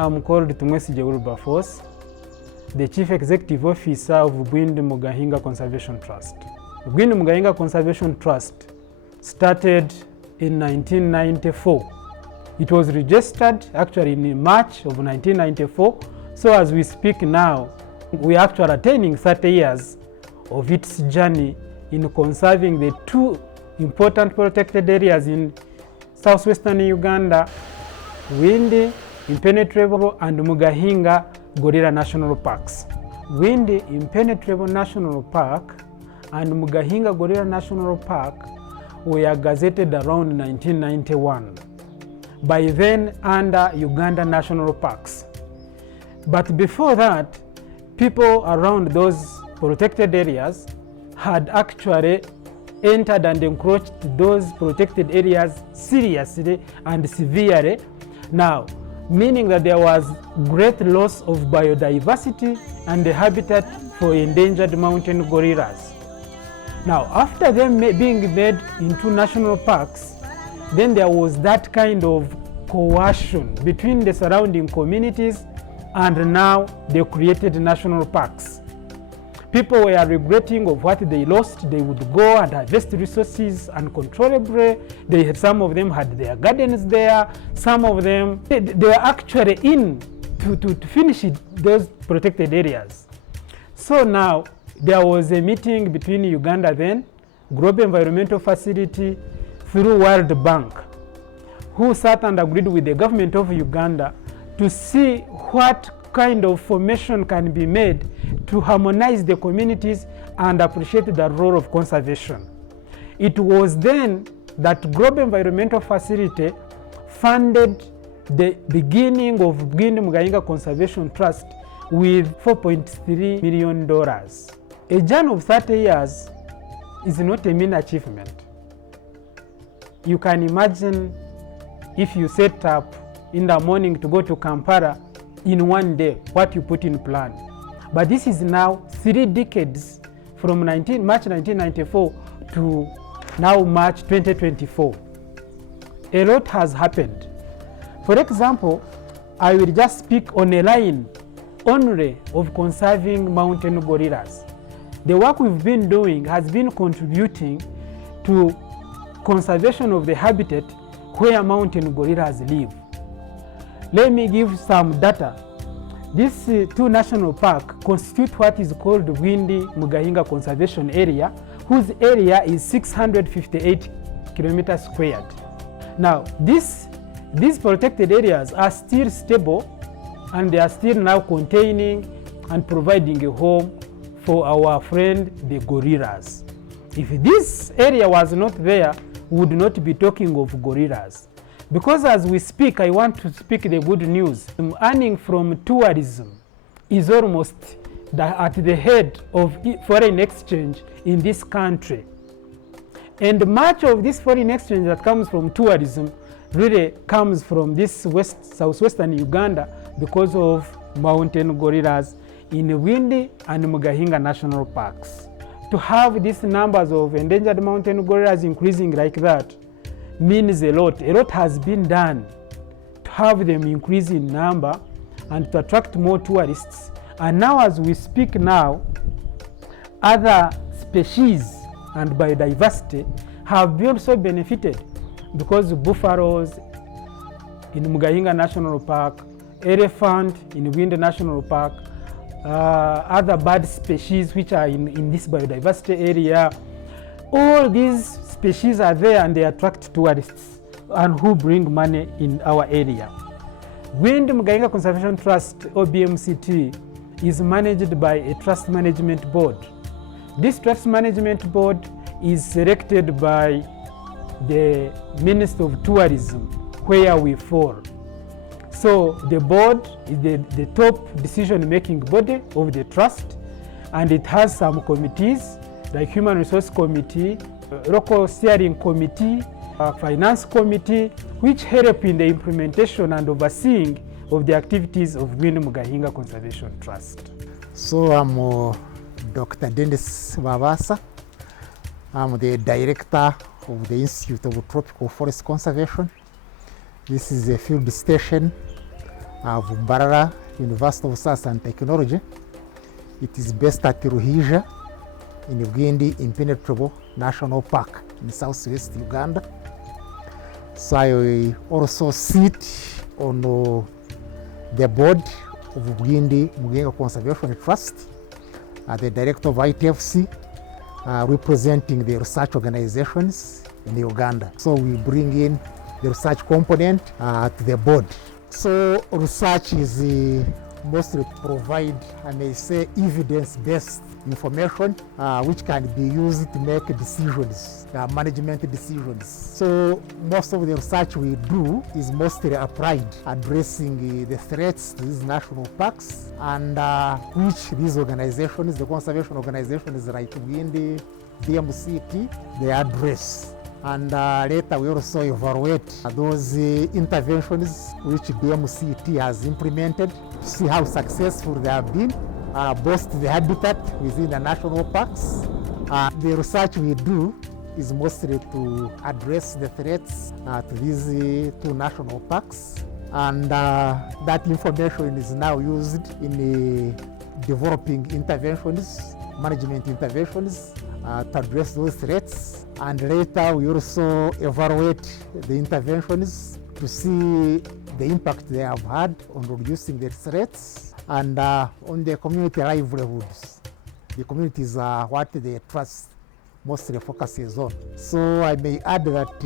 I'm called Tumwesije Wilberforce, the Chief Executive Officer of Bwindi Mugahinga Conservation Trust. Bwindi Mugahinga Conservation Trust started in 1994. It was registered actually in March of 1994. So as we speak now, we are actually attaining 30 years of its journey in conserving the two important protected areas in southwestern Uganda, Bwindi Impenetrable and Mugahinga Gorilla National Parks. Bwindi Impenetrable National Park and Mugahinga Gorilla National Park were gazetted around 1991, by then under Uganda National Parks. But before that, people around those protected areas had actually entered and encroached those protected areas seriously and severely. Now, meaning that there was great loss of biodiversity and the habitat for endangered mountain gorillas. Now, after them being made into national parks, then there was that kind of coercion between the surrounding communities, and now they created national parks. People were regretting of what they lost. They would go and harvest resources uncontrollably. Some of them had their gardens there. Some of them, they were actually in to finish those protected areas. So now there was a meeting between Uganda then, Global Environmental Facility through World Bank, who sat and agreed with the government of Uganda to see what kind of formation can be made to harmonize the communities and appreciate the role of conservation. It was then that Global Environmental Facility funded the beginning of Bwindi Mugahinga Conservation Trust with $4.3 million. A journey of 30 years is not a mean achievement. You can imagine if you set up in the morning to go to Kampala in one day, what you put in plan. But this is now 3 decades from March 1994 to now March 2024. A lot has happened. For example, I will just speak on a line only of conserving mountain gorillas. The work we've been doing has been contributing to conservation of the habitat where mountain gorillas live. Let me give some data. These 2 national parks constitute what is called Bwindi Mugahinga Conservation Area, whose area is 658 kilometers squared. Now, these protected areas are still stable, and they are still now containing and providing a home for our friend the gorillas. If this area was not there, we would not be talking of gorillas. Because as we speak, I want to speak the good news. Earning from tourism is almost at the head of foreign exchange in this country. And much of this foreign exchange that comes from tourism really comes from this southwestern Uganda because of mountain gorillas in Bwindi and Mugahinga National Parks. To have these numbers of endangered mountain gorillas increasing like that means a lot. A lot has been done to have them increase in number and to attract more tourists. And now as we speak now, other species and biodiversity have also benefited because buffaloes in Mugahinga National Park, elephant in Bwindi National Park, other bird species which are in this biodiversity area, all these species are there and they attract tourists and who bring money in our area. Bwindi Mugahinga Conservation Trust, or BMCT, is managed by a trust management board. This trust management board is selected by the Minister of Tourism, where we fall. So the board is the top decision-making body of the trust, and it has some committees like Human Resource Committee, Local Steering Committee, Finance Committee, which help in the implementation and overseeing of the activities of Bwindi Mugahinga Conservation Trust. So I'm Dr. Dennis Babasa. I'm the director of the Institute of Tropical Forest Conservation. This is a field station of Mbarara University of Science and Technology. It is based at Ruhija in Ugindi Impenetrable National Park in southwest Uganda. So I also sit on the board of Ugindi Mugenga Conservation Trust, the director of ITFC, representing the research organizations in Uganda. So we bring in the research component to the board. So research is mostly to provide, I may say, evidence-based information which can be used to make decisions, management decisions. So most of the research we do is mostly applied, addressing the threats to these national parks, and which these organizations, the conservation organizations like Ugindi, BMCT, they address. And later we also evaluate those interventions which BMCT has implemented, see how successful they have been, boost the habitat within the national parks. The research we do is mostly to address the threats to these two national parks, and that information is now used in developing interventions, management interventions to address those threats. And later we also evaluate the interventions to see the impact they have had on reducing the threats and on the community livelihoods. The communities are what the trust mostly focuses on. So I may add that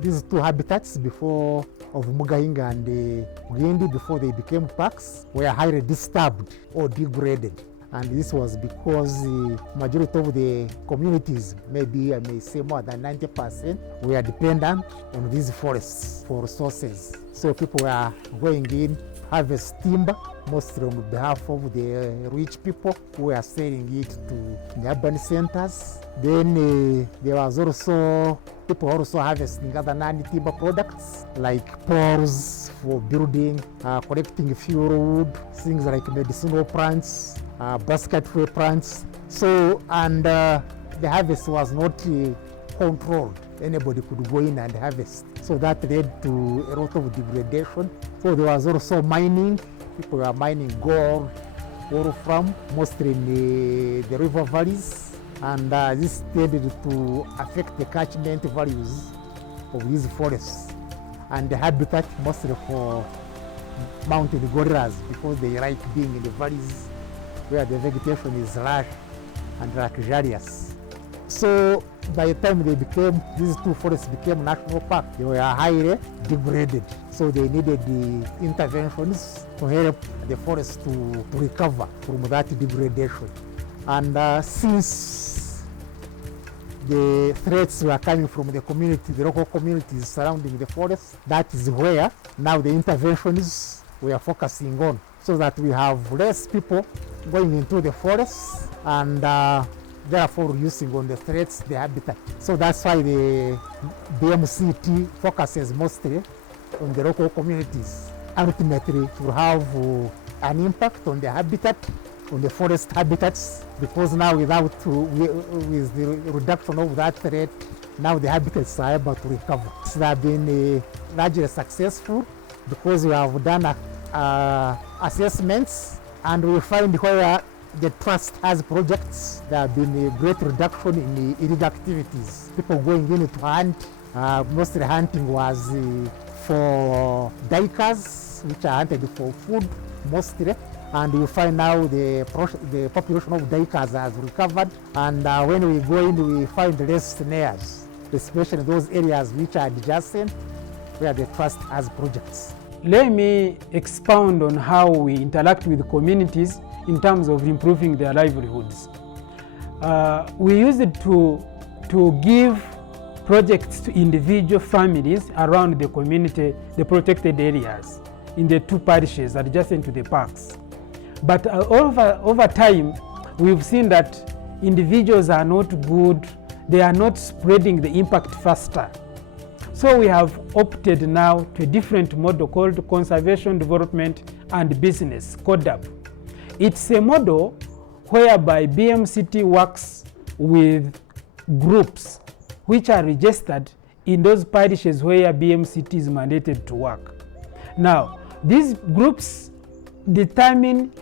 these two habitats before of Mugahinga and Ugindi, before they became parks, were highly disturbed or degraded. And this was because the majority of the communities, maybe I may say more than 90%, were dependent on these forests for resources. So people were going in, harvest timber, mostly on behalf of the rich people who were selling it to the urban centers. Then there was also people also harvesting other non-timber products like poles for building, collecting fuel wood, things like medicinal plants, basketry plants. So, and the harvest was not controlled. Anybody could go in and harvest. So that led to a lot of degradation. So there was also mining. People were mining gold, wolfram, mostly in the river valleys. And this tended to affect the catchment values of these forests and the habitat mostly for mountain gorillas, because they like being in the valleys where the vegetation is lush and luxurious. So by the time these two forests became national park, they were highly degraded. So they needed the interventions to help the forest to recover from that degradation. And since the threats were coming from the community, the local communities surrounding the forest, that is where now the interventions we are focusing on, so that we have less people going into the forests and therefore reducing on the threats, the habitat. So that's why the BMCT focuses mostly on the local communities. Ultimately, to have an impact on the habitat, on the forest habitats, because now with the reduction of that threat, now the habitats are able to recover. So they have been largely successful because we have done assessments, and we find where the trust has projects, there have been a great reduction in illegal activities. People going in to hunt, mostly hunting was for duikers, which are hunted for food mostly. And you find now the population of duikers has recovered, and when we go in, we find less snares, especially those areas which are adjacent where the trust has projects. Let me expound on how we interact with communities in terms of improving their livelihoods. We use it to give projects to individual families around the community, the protected areas in the two parishes adjacent to the parks. But over time, we've seen that individuals are not good, they are not spreading the impact faster. So we have opted now to a different model called Conservation Development and Business, CODAB. It's a model whereby BMCT works with groups which are registered in those parishes where BMCT is mandated to work. Now, These groups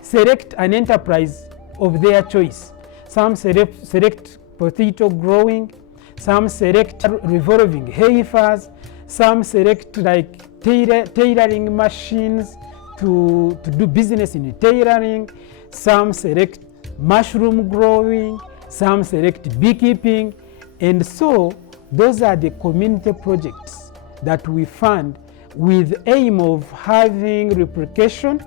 select an enterprise of their choice. Some select potato growing, some select revolving heifers, some select like tailoring machines to do business in tailoring, some select mushroom growing, some select beekeeping. And so those are the community projects that we fund with aim of having replication,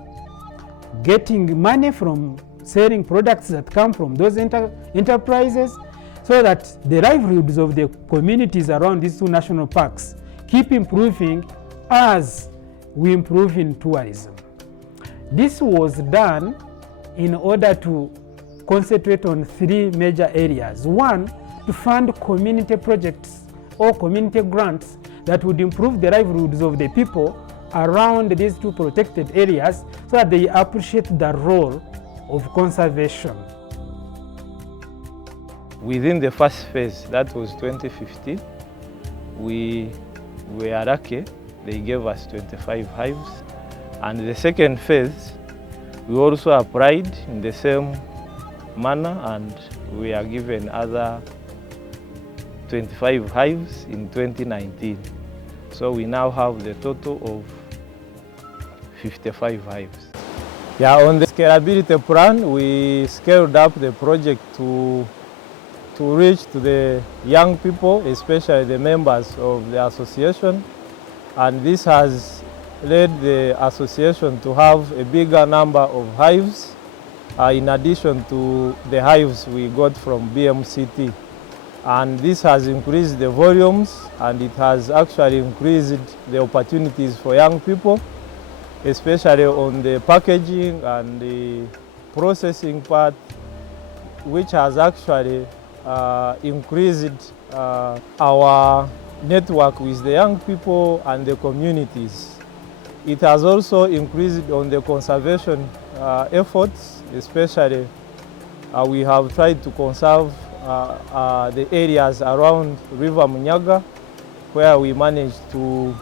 getting money from selling products that come from those enterprises, so that the livelihoods of the communities around these two national parks keep improving as we improve in tourism. This was done in order to concentrate on three major areas. One, to fund community projects or community grants that would improve the livelihoods of the people around these two protected areas, so that they appreciate the role of conservation. Within the first phase, that was 2015, we were lucky. They gave us 25 hives. And the second phase, we also applied in the same manner, and we are given other 25 hives in 2019. So we now have the total of 55 hives. Yeah, on the scalability plan, we scaled up the project to reach to the young people, especially the members of the association. And this has led the association to have a bigger number of hives, in addition to the hives we got from BMCT. And this has increased the volumes, and it has actually increased the opportunities for young people, especially on the packaging and the processing part, which has actually increased our network with the young people and the communities. It has also increased on the conservation efforts, especially we have tried to conserve the areas around River Munyaga, where we managed to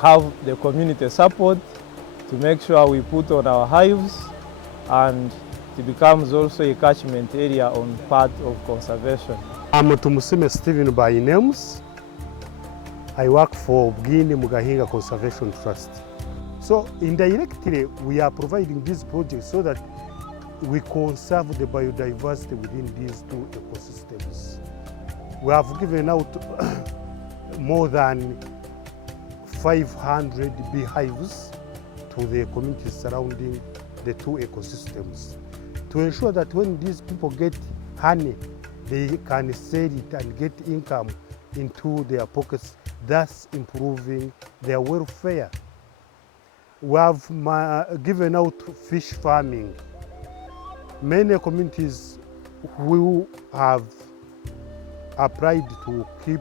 have the community support to make sure we put on our hives, and it becomes also a catchment area on part of conservation. I'm Tumusime Stephen by names. I work for Bugini Mugahinga Conservation Trust. So indirectly, we are providing these projects so that we conserve the biodiversity within these two ecosystems. We have given out more than 500 beehives to the communities surrounding the two ecosystems, to ensure that when these people get honey, they can sell it and get income into their pockets, thus improving their welfare. We have given out fish farming. Many communities who have applied to keep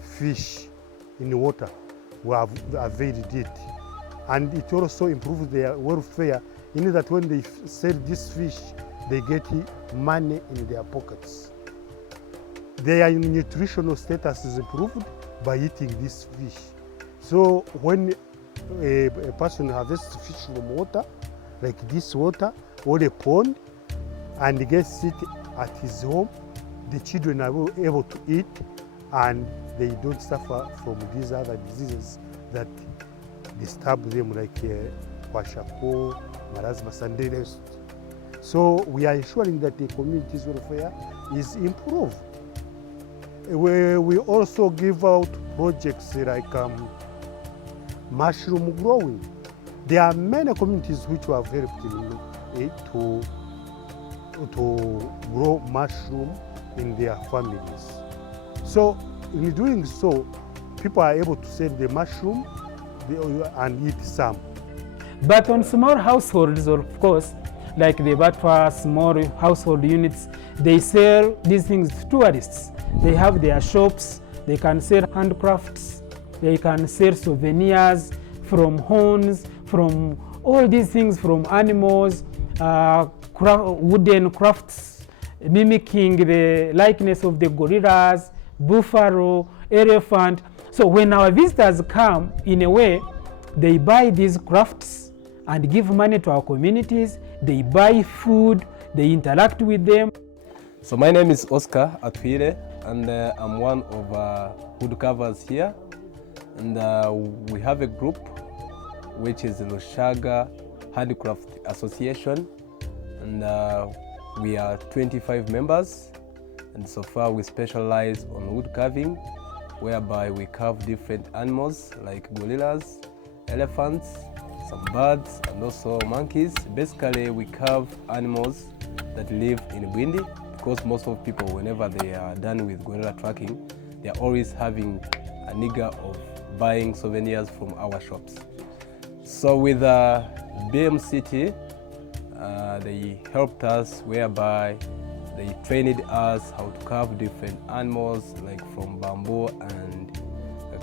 fish in the water, we have availed it. And it also improves their welfare, in that when they sell this fish, they get money in their pockets. Their nutritional status is improved by eating this fish. So when a person harvests fish from water, like this water, or a pond, and gets it at his home, the children are able to eat, and they don't suffer from these other diseases that disturb them, like kwashiorkor, marasmus, and the rest. So we are ensuring that the community's welfare is improved. We also give out projects like mushroom growing. There are many communities which have helped to grow mushroom in their families. So in doing so, people are able to sell the mushroom and eat some. But on small households, of course, like the Batwa small household units, they sell these things to tourists. They have their shops, they can sell handcrafts, they can sell souvenirs from horns, from all these things, from animals, wooden crafts, mimicking the likeness of the gorillas, buffalo, elephant. So when our visitors come, in a way, they buy these crafts and give money to our communities. They buy food, they interact with them. So my name is Oscar Atwire, and I'm one of wood carvers here. And we have a group which is the Lushaga Handicraft Association, and we are 25 members. And so far we specialize on wood carving, whereby we carve different animals like gorillas, elephants, some birds, and also monkeys. Basically, we carve animals that live in Bwindi, because most of people, whenever they are done with gorilla tracking, they are always having a nigger of buying souvenirs from our shops. So with BMCT, they helped us, whereby they trained us how to carve different animals, like from bamboo and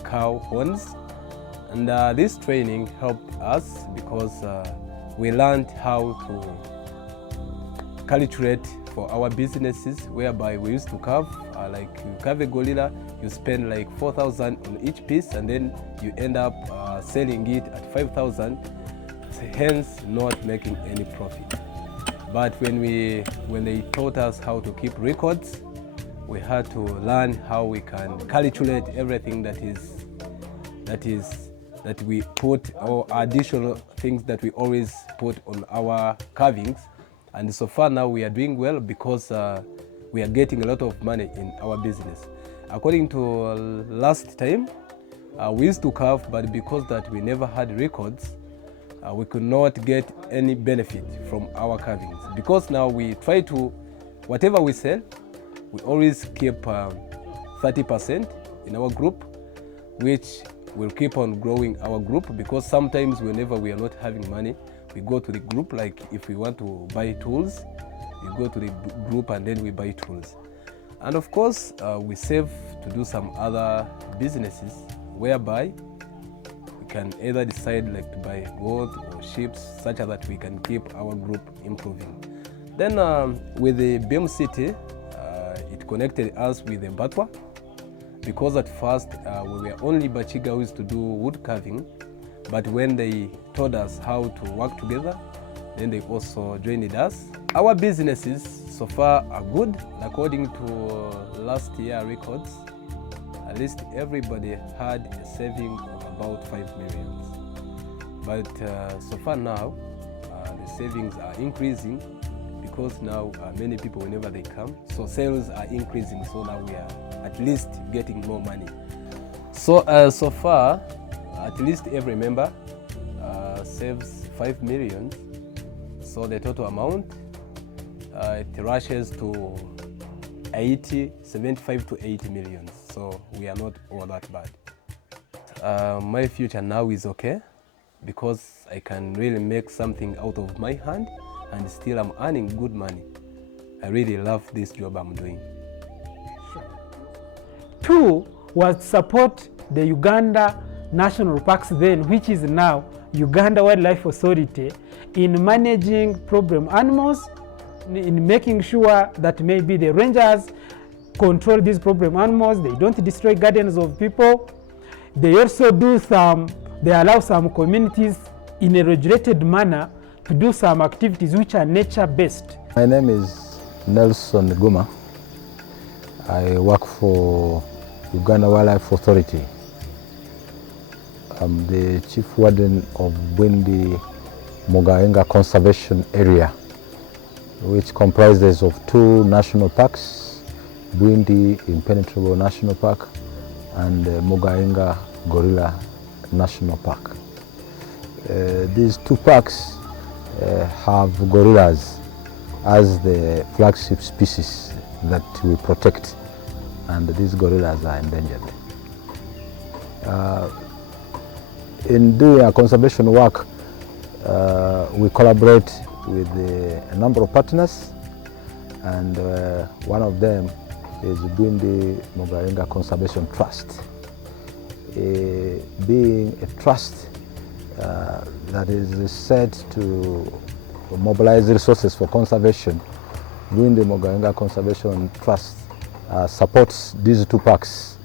cow horns. And this training helped us because we learned how to calculate for our businesses, whereby we used to carve, like you carve a gorilla, you spend like 4,000 on each piece, and then you end up selling it at 5,000, hence not making any profit. But when they taught us how to keep records, we had to learn how we can calculate everything that we put, or additional things that we always put on our carvings. And so far now we are doing well, because we are getting a lot of money in our business. According to last time, we used to carve, but because that we never had records, we could not get any benefit from our carvings. Because now we try to, whatever we sell, we always keep 30% in our group, which will keep on growing our group, because sometimes whenever we are not having money, we go to the group. Like if we want to buy tools, we go to the group and then we buy tools. And of course, we save to do some other businesses, whereby we can either decide like to buy gold or ships, such that we can keep our group improving. Then with the BMCT, it connected us with the Batwa, because at first we were only Bachiga who used to do wood carving, but when they taught us how to work together, then they also joined us. Our businesses so far are good. According to last year records, at least everybody had a saving of about 5 million. But so far now, the savings are increasing, because now many people, whenever they come, so sales are increasing, so now we are at least getting more money. So so far, at least every member saves 5 million, so the total amount it rushes to 75 to 80 million, so we are not all that bad. My future now is okay, because I can really make something out of my hand, and still I'm earning good money. I really love this job I'm doing. Two was support the Uganda National Parks then, which is now Uganda Wildlife Authority, in managing problem animals, in making sure that maybe the rangers control these problem animals, they don't destroy gardens of people. They also do they allow some communities in a regulated manner to do some activities which are nature-based. My name is Nelson Guma. I work for Uganda Wildlife Authority. I'm the Chief Warden of Bwindi Mugahenga Conservation Area, which comprises of 2 national parks, Bwindi Impenetrable National Park and Mugahenga Gorilla National Park. These 2 parks have gorillas as the flagship species that we protect, and these gorillas are endangered. In doing our conservation work, we collaborate with a number of partners, and one of them is Bwindi Mugahenga Conservation Trust. Being a trust that is set to mobilize resources for conservation, Bwindi Mugahenga Conservation Trust supports these 2 parks.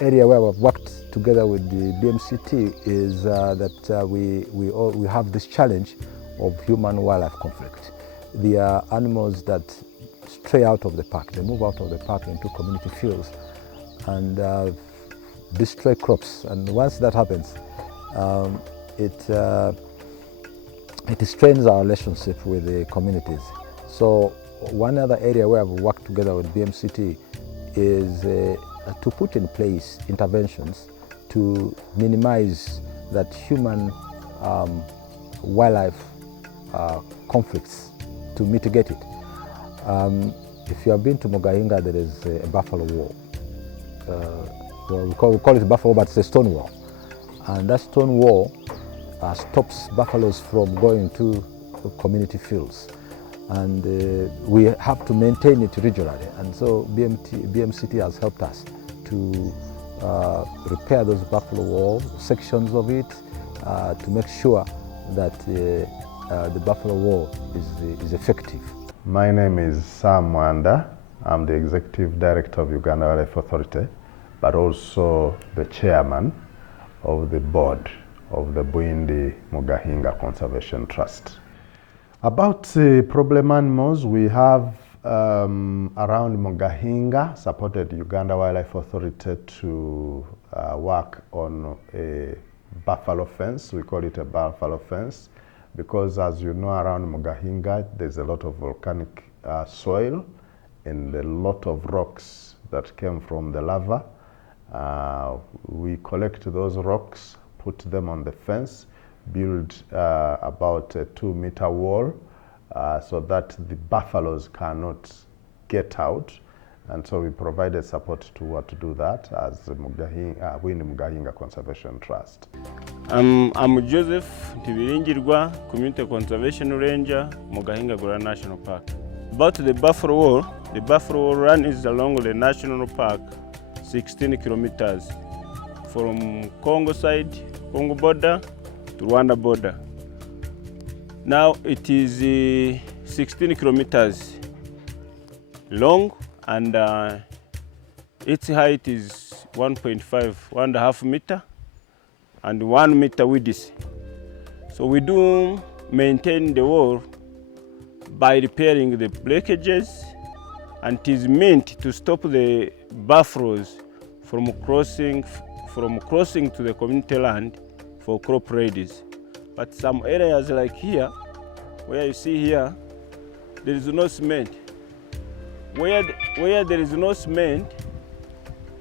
area where we've worked together with the BMCT is that we have this challenge of human-wildlife conflict. They are animals that stray out of the park. They move out of the park into community fields and destroy crops. And once that happens, it strains our relationship with the communities. So one other area where we've worked together with BMCT is to put in place interventions to minimize that human wildlife conflicts, to mitigate it. If you have been to Mugahinga, there is a buffalo wall. Well, we call it a buffalo, but it's a stone wall. And that stone wall stops buffaloes from going to community fields. And we have to maintain it regularly. And so BMCT has helped us to repair those buffalo wall sections of it to make sure that the buffalo wall is effective. My name is Sam Mwanda. I'm the Executive Director of Uganda Wildlife Authority, but also the Chairman of the Board of the Bwindi Mugahinga Conservation Trust. About problem animals, we have around Mugahinga supported Uganda Wildlife Authority to work on a buffalo fence. We call it a buffalo fence because, as you know, around Mugahinga there's a lot of volcanic soil and a lot of rocks that came from the lava. We collect those rocks, put them on the fence, build about a 2-meter wall so that the buffaloes cannot get out. And so we provided support to do that as the Bwindi Mugahinga Conservation Trust. I'm Joseph Tibiringirwa, Community Conservation Ranger, Mugahinga Gora National Park. About the buffalo wall runs along the national park 16 kilometers from Congo side, Congo border to Rwanda border. Now it is 16 kilometers long and its height is 1.5 meter and 1 meter width. So we do maintain the wall by repairing the breakages, and it is meant to stop the buffaloes from crossing to the community land for crop raids. But some areas like here, where you see here, there is no cement. Where there is no cement,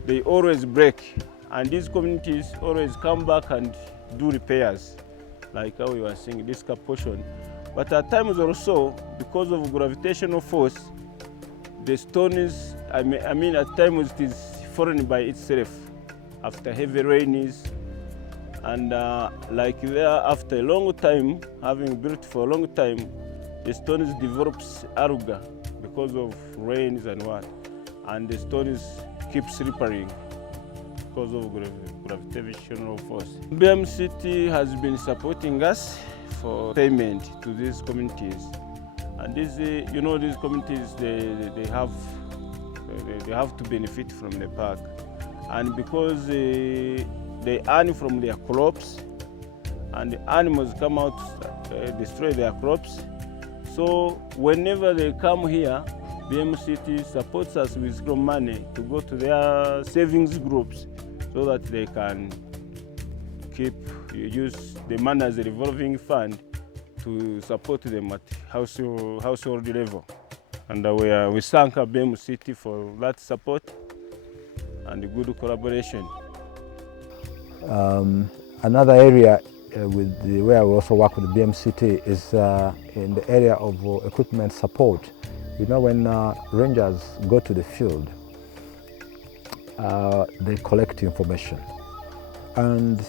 they always break, and these communities always come back and do repairs, like how you are seeing this portion. But at times also, because of gravitational force, the stone is, I mean at times it is falling by itself after heavy rains. And like there, after a long time, having built for a long time, the stones develops algae because of rains and what. And the stones keeps repairing because of gravitational force. BMCT has been supporting us for payment to these communities. And these, you know, these communities, they have to benefit from the park. And because they earn from their crops, and the animals come out, destroy their crops. So whenever they come here, BMCT supports us with money to go to their savings groups so that they can use the money as a revolving fund to support them at household level. And we thank BMCT for that support and the good collaboration. Another area where we also work with BMCT is in the area of equipment support. You know, when rangers go to the field, they collect information. And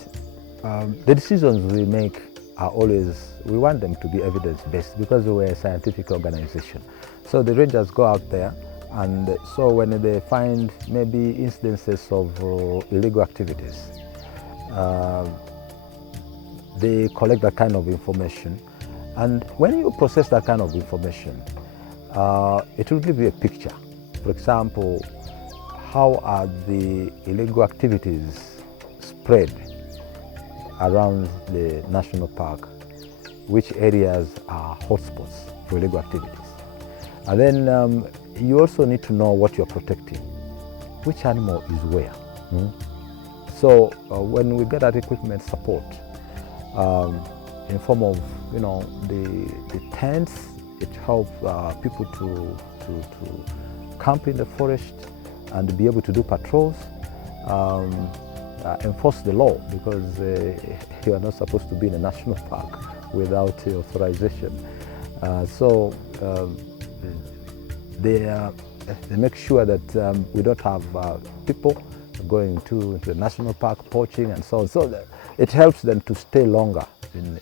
the decisions we make are always, we want them to be evidence-based because we're a scientific organization. So the rangers go out there, and so when they find maybe instances of illegal activities, they collect that kind of information. And when you process that kind of information, it will give you a picture. For example, how are the illegal activities spread around the national park, which areas are hotspots for illegal activities. And then you also need to know what you're protecting, which animal is where. So when we get that equipment support in form of the tents, it helps people to camp in the forest and be able to do patrols, enforce the law, because you are not supposed to be in a national park without authorization. So they make sure that we don't have people going to the national park poaching and so on. So that it helps them to stay longer in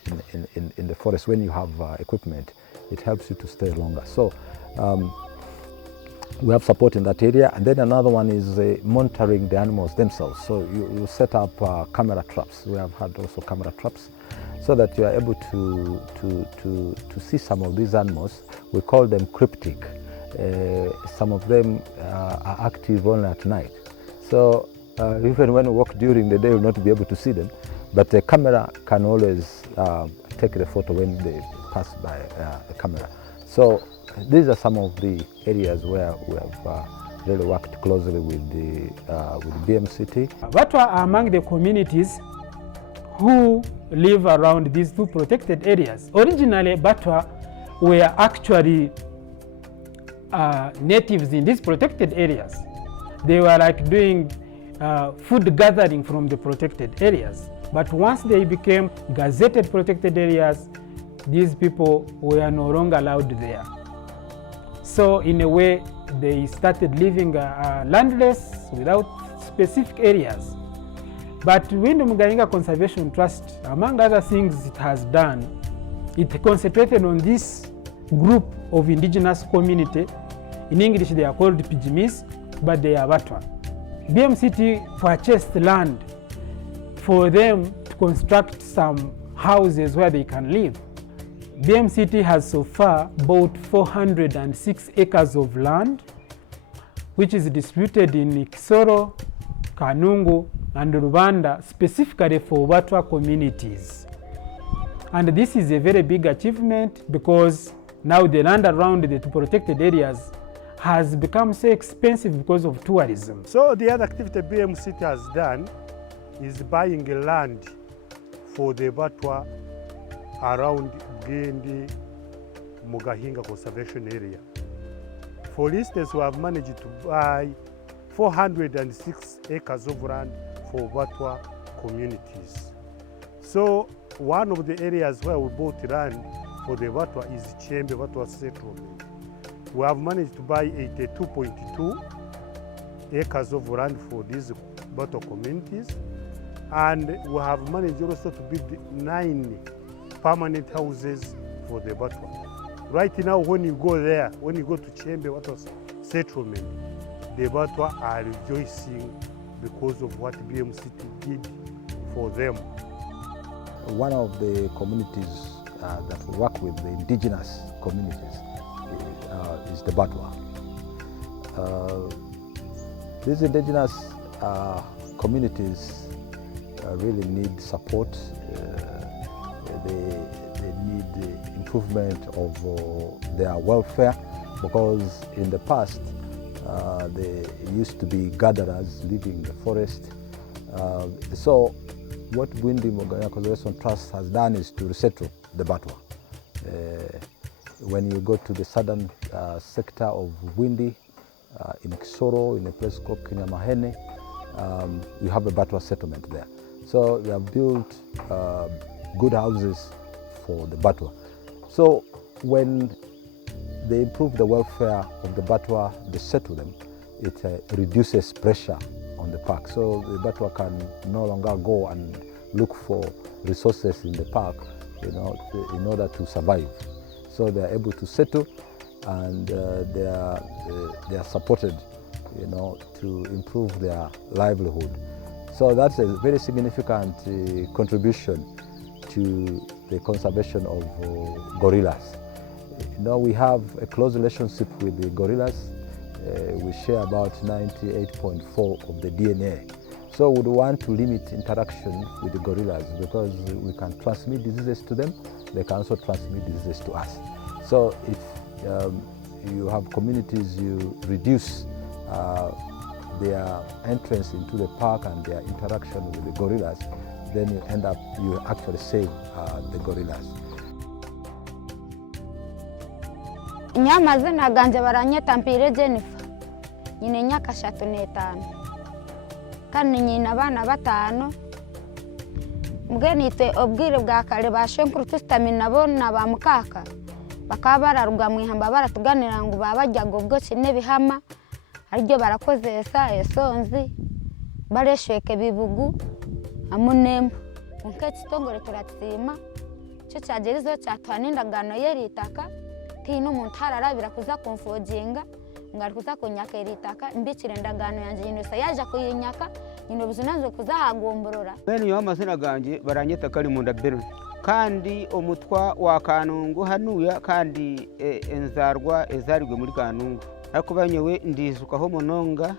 the forest. When you have equipment, it helps you to stay longer. So we have support in that area. And then another one is monitoring the animals themselves. So you set up camera traps. We have had also camera traps so that you are able to see some of these animals. We call them cryptic. Some of them are active only at night. So even when we walk during the day, we'll not be able to see them. But the camera can always take the photo when they pass by the camera. So these are some of the areas where we have really worked closely with BMCT. Batwa are among the communities who live around these two protected areas. Originally, Batwa were actually natives in these protected areas. They were like doing food gathering from the protected areas. But once they became gazetted protected areas, these people were no longer allowed there. So in a way, they started living landless without specific areas. But Bwindi Mugahinga Conservation Trust, among other things it has done, it concentrated on this group of indigenous community. In English they are called Pygmies, but they are Batwa. BMCT purchased land for them to construct some houses where they can live. BMCT has so far bought 406 acres of land, which is distributed in Kisoro, Kanungu, and Rubanda, specifically for Batwa communities. And this is a very big achievement because now the land around the protected areas has become so expensive because of tourism. So the other activity BMCT has done is buying land for the Batwa around Bwindi Mugahinga Conservation Area. For instance, we have managed to buy 406 acres of land for Batwa communities. So one of the areas where we bought land for the Batwa is Chembe Batwa settlement. We have managed to buy 82.2 acres of land for these Batwa communities, and we have managed also to build 9 permanent houses for the Batwa. Right now, when you go there, when you go to Chembe Batwa settlement, the Batwa are rejoicing because of what BMCT did for them. One of the communities that we work with, the indigenous communities, is the Batwa. These indigenous communities really need support. They need the improvement of their welfare, because in the past they used to be gatherers living in the forest. So what Bwindi Mugahinga Conservation Trust has done is to resettle the Batwa. When you go to the southern sector of Bwindi, in Kisoro, in a place called Kinyamahene, you have a Batwa settlement there. So we have built good houses for the Batwa. So when they improve the welfare of the Batwa, they settle them, it reduces pressure on the park. So the Batwa can no longer go and look for resources in the park, in order to survive. So they are able to settle, and they are supported, to improve their livelihood. So that's a very significant contribution to the conservation of gorillas. We have a close relationship with the gorillas. we share about 98.4 of the DNA. So we want to limit interaction with the gorillas because we can transmit diseases to them, they can also transmit diseases to us. So if you have communities, you reduce their entrance into the park and their interaction with the gorillas, then you actually save the gorillas. Nyamazina ganje baranyeta mpire Jennifer. Nyine myaka 35. Kandi nyina abana 5. Mgenite obwire bwa kare bashenkuru tustamina bona ba mukaka. Bakaba bararuga mu ihamba baratuganira ngo babajyaga ubwo kine bihama aryo barakozesa esonzi bareshweke bibugu amunemba unke kitongore turatsima cyo cyagerizo cyatwanindagano yeritaka tino umuntu ararabira kuza konfoginga ngari kuza kunyaka yeritaka mbikire ndagano yanje yinose yaje kuyinyaka nyino bizunazo kuza hagomborora bene yo amazina ganje baranyeta kali mu ndabero kandi omutwa wa Kanungu hanuya kandi enzarwa ezarigwe muri Kanungu ariko banyewe ndizukaho mononga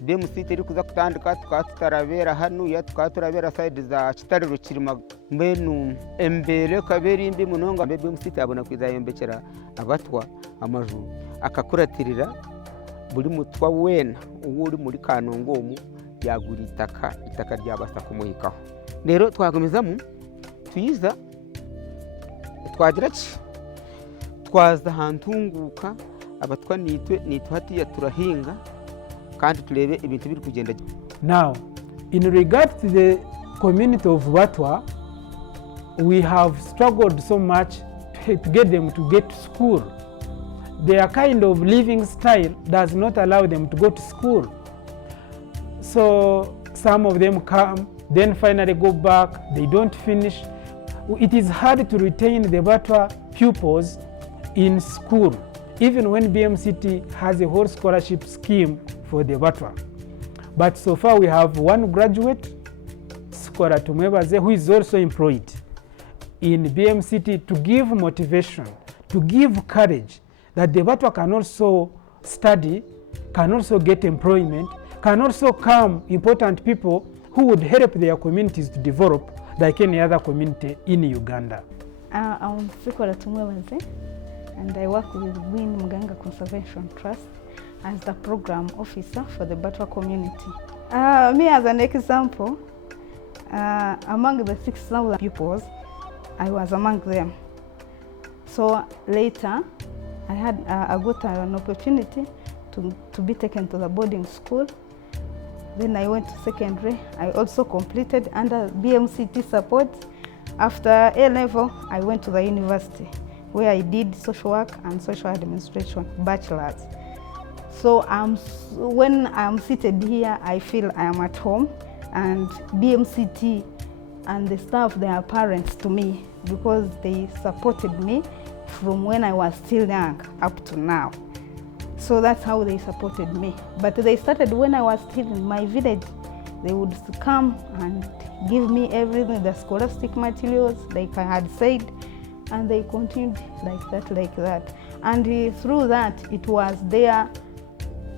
BMCT iri kuza kutandika tukatarabera hanuya tukaturabera side za kitariro kirima mbenu embere kaberi mbi mononga BMCT abona kwizayembekera abatwa amaju akakuratirira buri mutwa wena uri muri Kanungu omu yagura itaka ryabasa kumuhikaho rero twakomezamo tuyiza twagira ki twaza hantunguka abatwa nitwe hatiya turahinga kandi turebe ibintu biri kugenda. Now, in regard to the community of Batwa, we have struggled so much to get them to get to school. Their kind of living style does not allow them to go to school. So some of them come, then finally go back, they don't finish. It is hard to retain the Batwa pupils in school, even when BMCT has a whole scholarship scheme for the Batwa. But so far we have one graduate, Scholar Tumwebaze, who is also employed in BMCT to give motivation, to give courage that the Batwa can also study, can also get employment, can also come important people who would help their communities to develop like any other community in Uganda. I'm Scholar Tumwebaze, and I work with BMCT Conservation Trust as the program officer for the Batwa community. Me as an example, among the 6,000 pupils, I was among them. So later, I got an opportunity to be taken to the boarding school. Then I went to secondary. I also completed under BMCT support. After A-level, I went to the university where I did social work and social administration, bachelor's. So when I'm seated here, I feel I am at home, and BMCT and the staff, they are parents to me because they supported me from when I was still young up to now. So that's how they supported me. But they started when I was still in my village. They would come and give me everything, the scholastic materials, like I had said, and they continued like that. And through that, it was their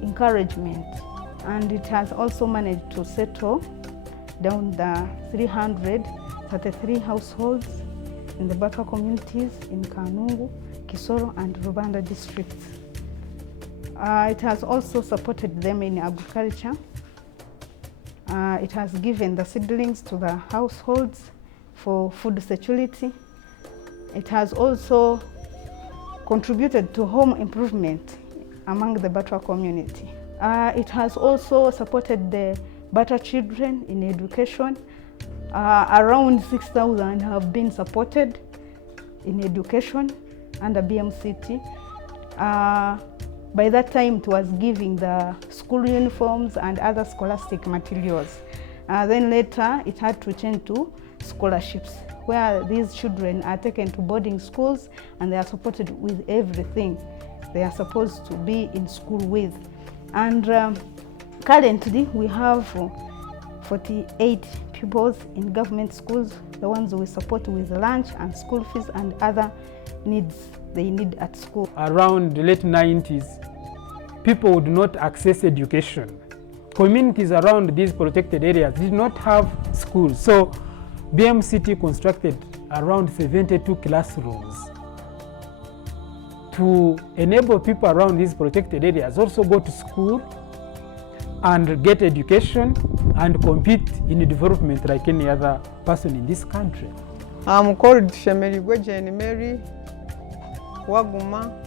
encouragement, and it has also managed to settle down the 333 households in the Batwa communities in Kanungu, Kisoro and Rubanda districts. It has also supported them in agriculture. It has given the seedlings to the households for food security. It has also contributed to home improvement among the Batwa community. It has also supported the Batwa children in education. Around 6,000 have been supported in education under BMCT. By that time, it was giving the school uniforms and other scholastic materials. Then later, it had to change to scholarships, where these children are taken to boarding schools and they are supported with everything they are supposed to be in school with. And currently, we have 48 pupils in government schools, the ones we support with lunch and school fees and other needs they need at school. Around the late 90s, people would not access education. Communities around these protected areas did not have schools. So BMCT constructed around 72 classrooms to enable people around these protected areas also go to school and get education and compete in development like any other person in this country. I'm called Shemerigwe Jane Mary Waguma.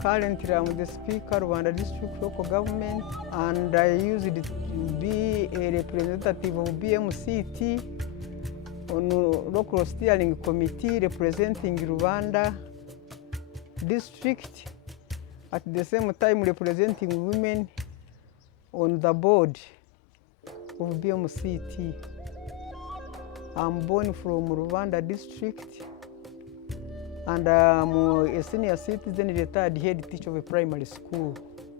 Currently I'm the Speaker of Rwanda District Local Government, and I used to be a representative of BMCT on local steering committee representing Rwanda District, at the same time representing women on the board of BMCT. I'm born from Rwanda District, and I'm a senior citizen, retired head teacher of a primary school.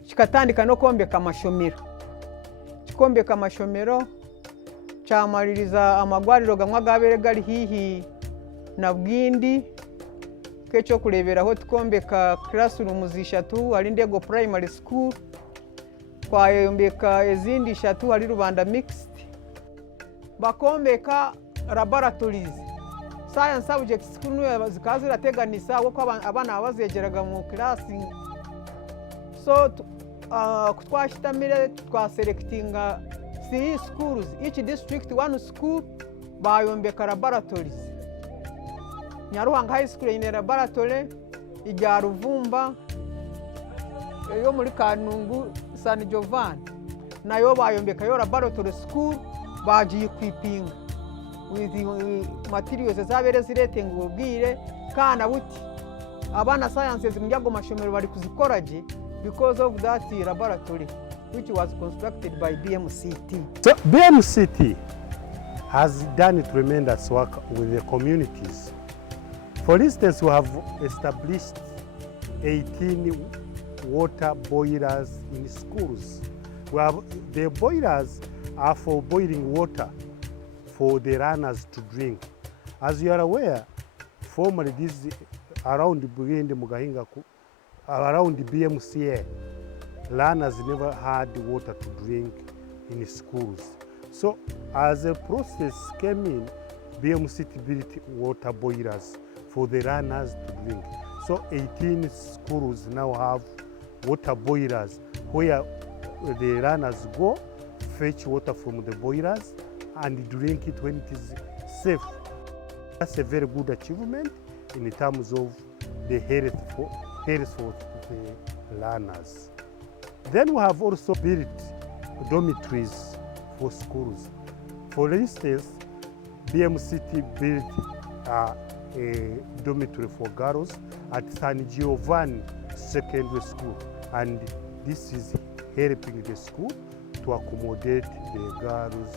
Chikatandika no kombeka amashomero. Chikombeka amashomero kyamaliriza amagwariro gamwe agabere gali hihi na Bwindi, kekyo kureberaho tukombeka classrooms 3 ali Ndego primary school, kwayombeka ezindi 3 ali Rwanda mixed, bakombeka laboratories science subjects kuno zikazi rateganisa uko abana bazegeraga mu class. So twashitamire twaselectinga 3 schools, each district 1 school, bayombeka laboratories. Nyaruhanga High School ine laboratory, ijya Ruvumba yo muri Kanungu San Giovanni nayo bayombeka yo laboratory school, bagiye kwipinga with the materials zabere ziretenga ubwire kana buti abana sciences mu byago mashomero bari kuzikoraje because of that laboratory which was constructed by BMCT. So BMCT has done tremendous work with the communities. For instance, we have established 18 water boilers in schools. The boilers are for boiling water for the runners to drink. As you are aware, formerly this around Bugende Mugahinga, around the BMCA, learners never had water to drink in schools. So as a process came in, BMCT built water boilers for the runners to drink. So 18 schools now have water boilers where the runners go, fetch water from the boilers and drink it when it is safe. That's a very good achievement in terms of the health of the learners. Then we have also built dormitories for schools. For instance, BMCT built a dormitory for girls at San Giovanni Secondary School, and this is helping the school to accommodate the girls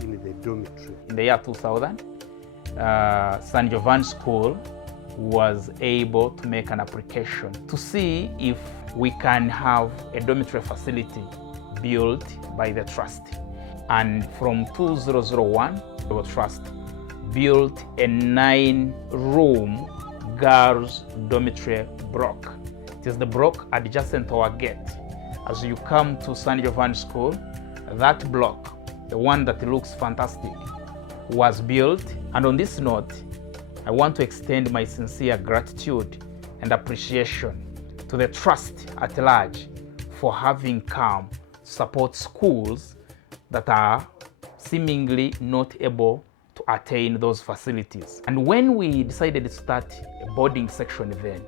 in the dormitory. In the year 2000, San Giovanni School was able to make an application to see if we can have a dormitory facility built by the trust. And from 2001, the trust built a 9-room girls dormitory block. It is the block adjacent to our gate. As you come to San Giovanni School, that block, the one that looks fantastic, was built. And on this note, I want to extend my sincere gratitude and appreciation to the trust at large for having come to support schools that are seemingly not able to attain those facilities. And when we decided to start a boarding section then,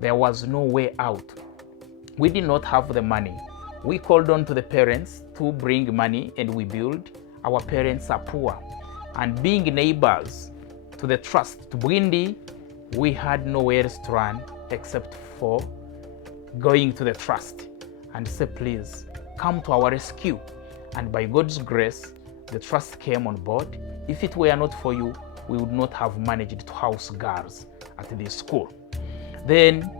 there was no way out. We did not have the money. We called on to the parents to bring money and we build. Our parents are poor. And being neighbors to the trust, to Bwindi, we had nowhere else to run except for going to the trust and say, please, come to our rescue. And by God's grace, the trust came on board. If it were not for you, we would not have managed to house girls at this school. Then,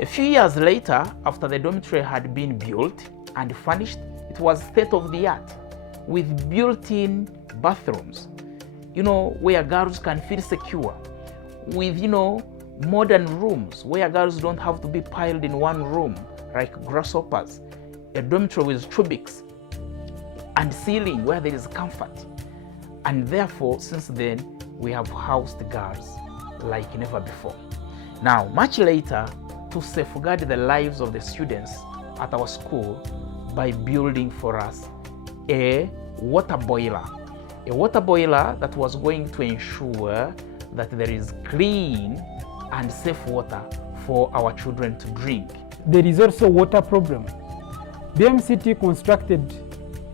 a few years later, after the dormitory had been built and furnished, it was state of the art with built-in bathrooms, where girls can feel secure, with, modern rooms where girls don't have to be piled in one room. like grasshoppers, a dormitory with cubics, and ceiling where there is comfort. And therefore, since then, we have housed girls like never before. Now, much later, to safeguard the lives of the students at our school by building for us a water boiler that was going to ensure that there is clean and safe water for our children to drink. There is also water problem. BMCT constructed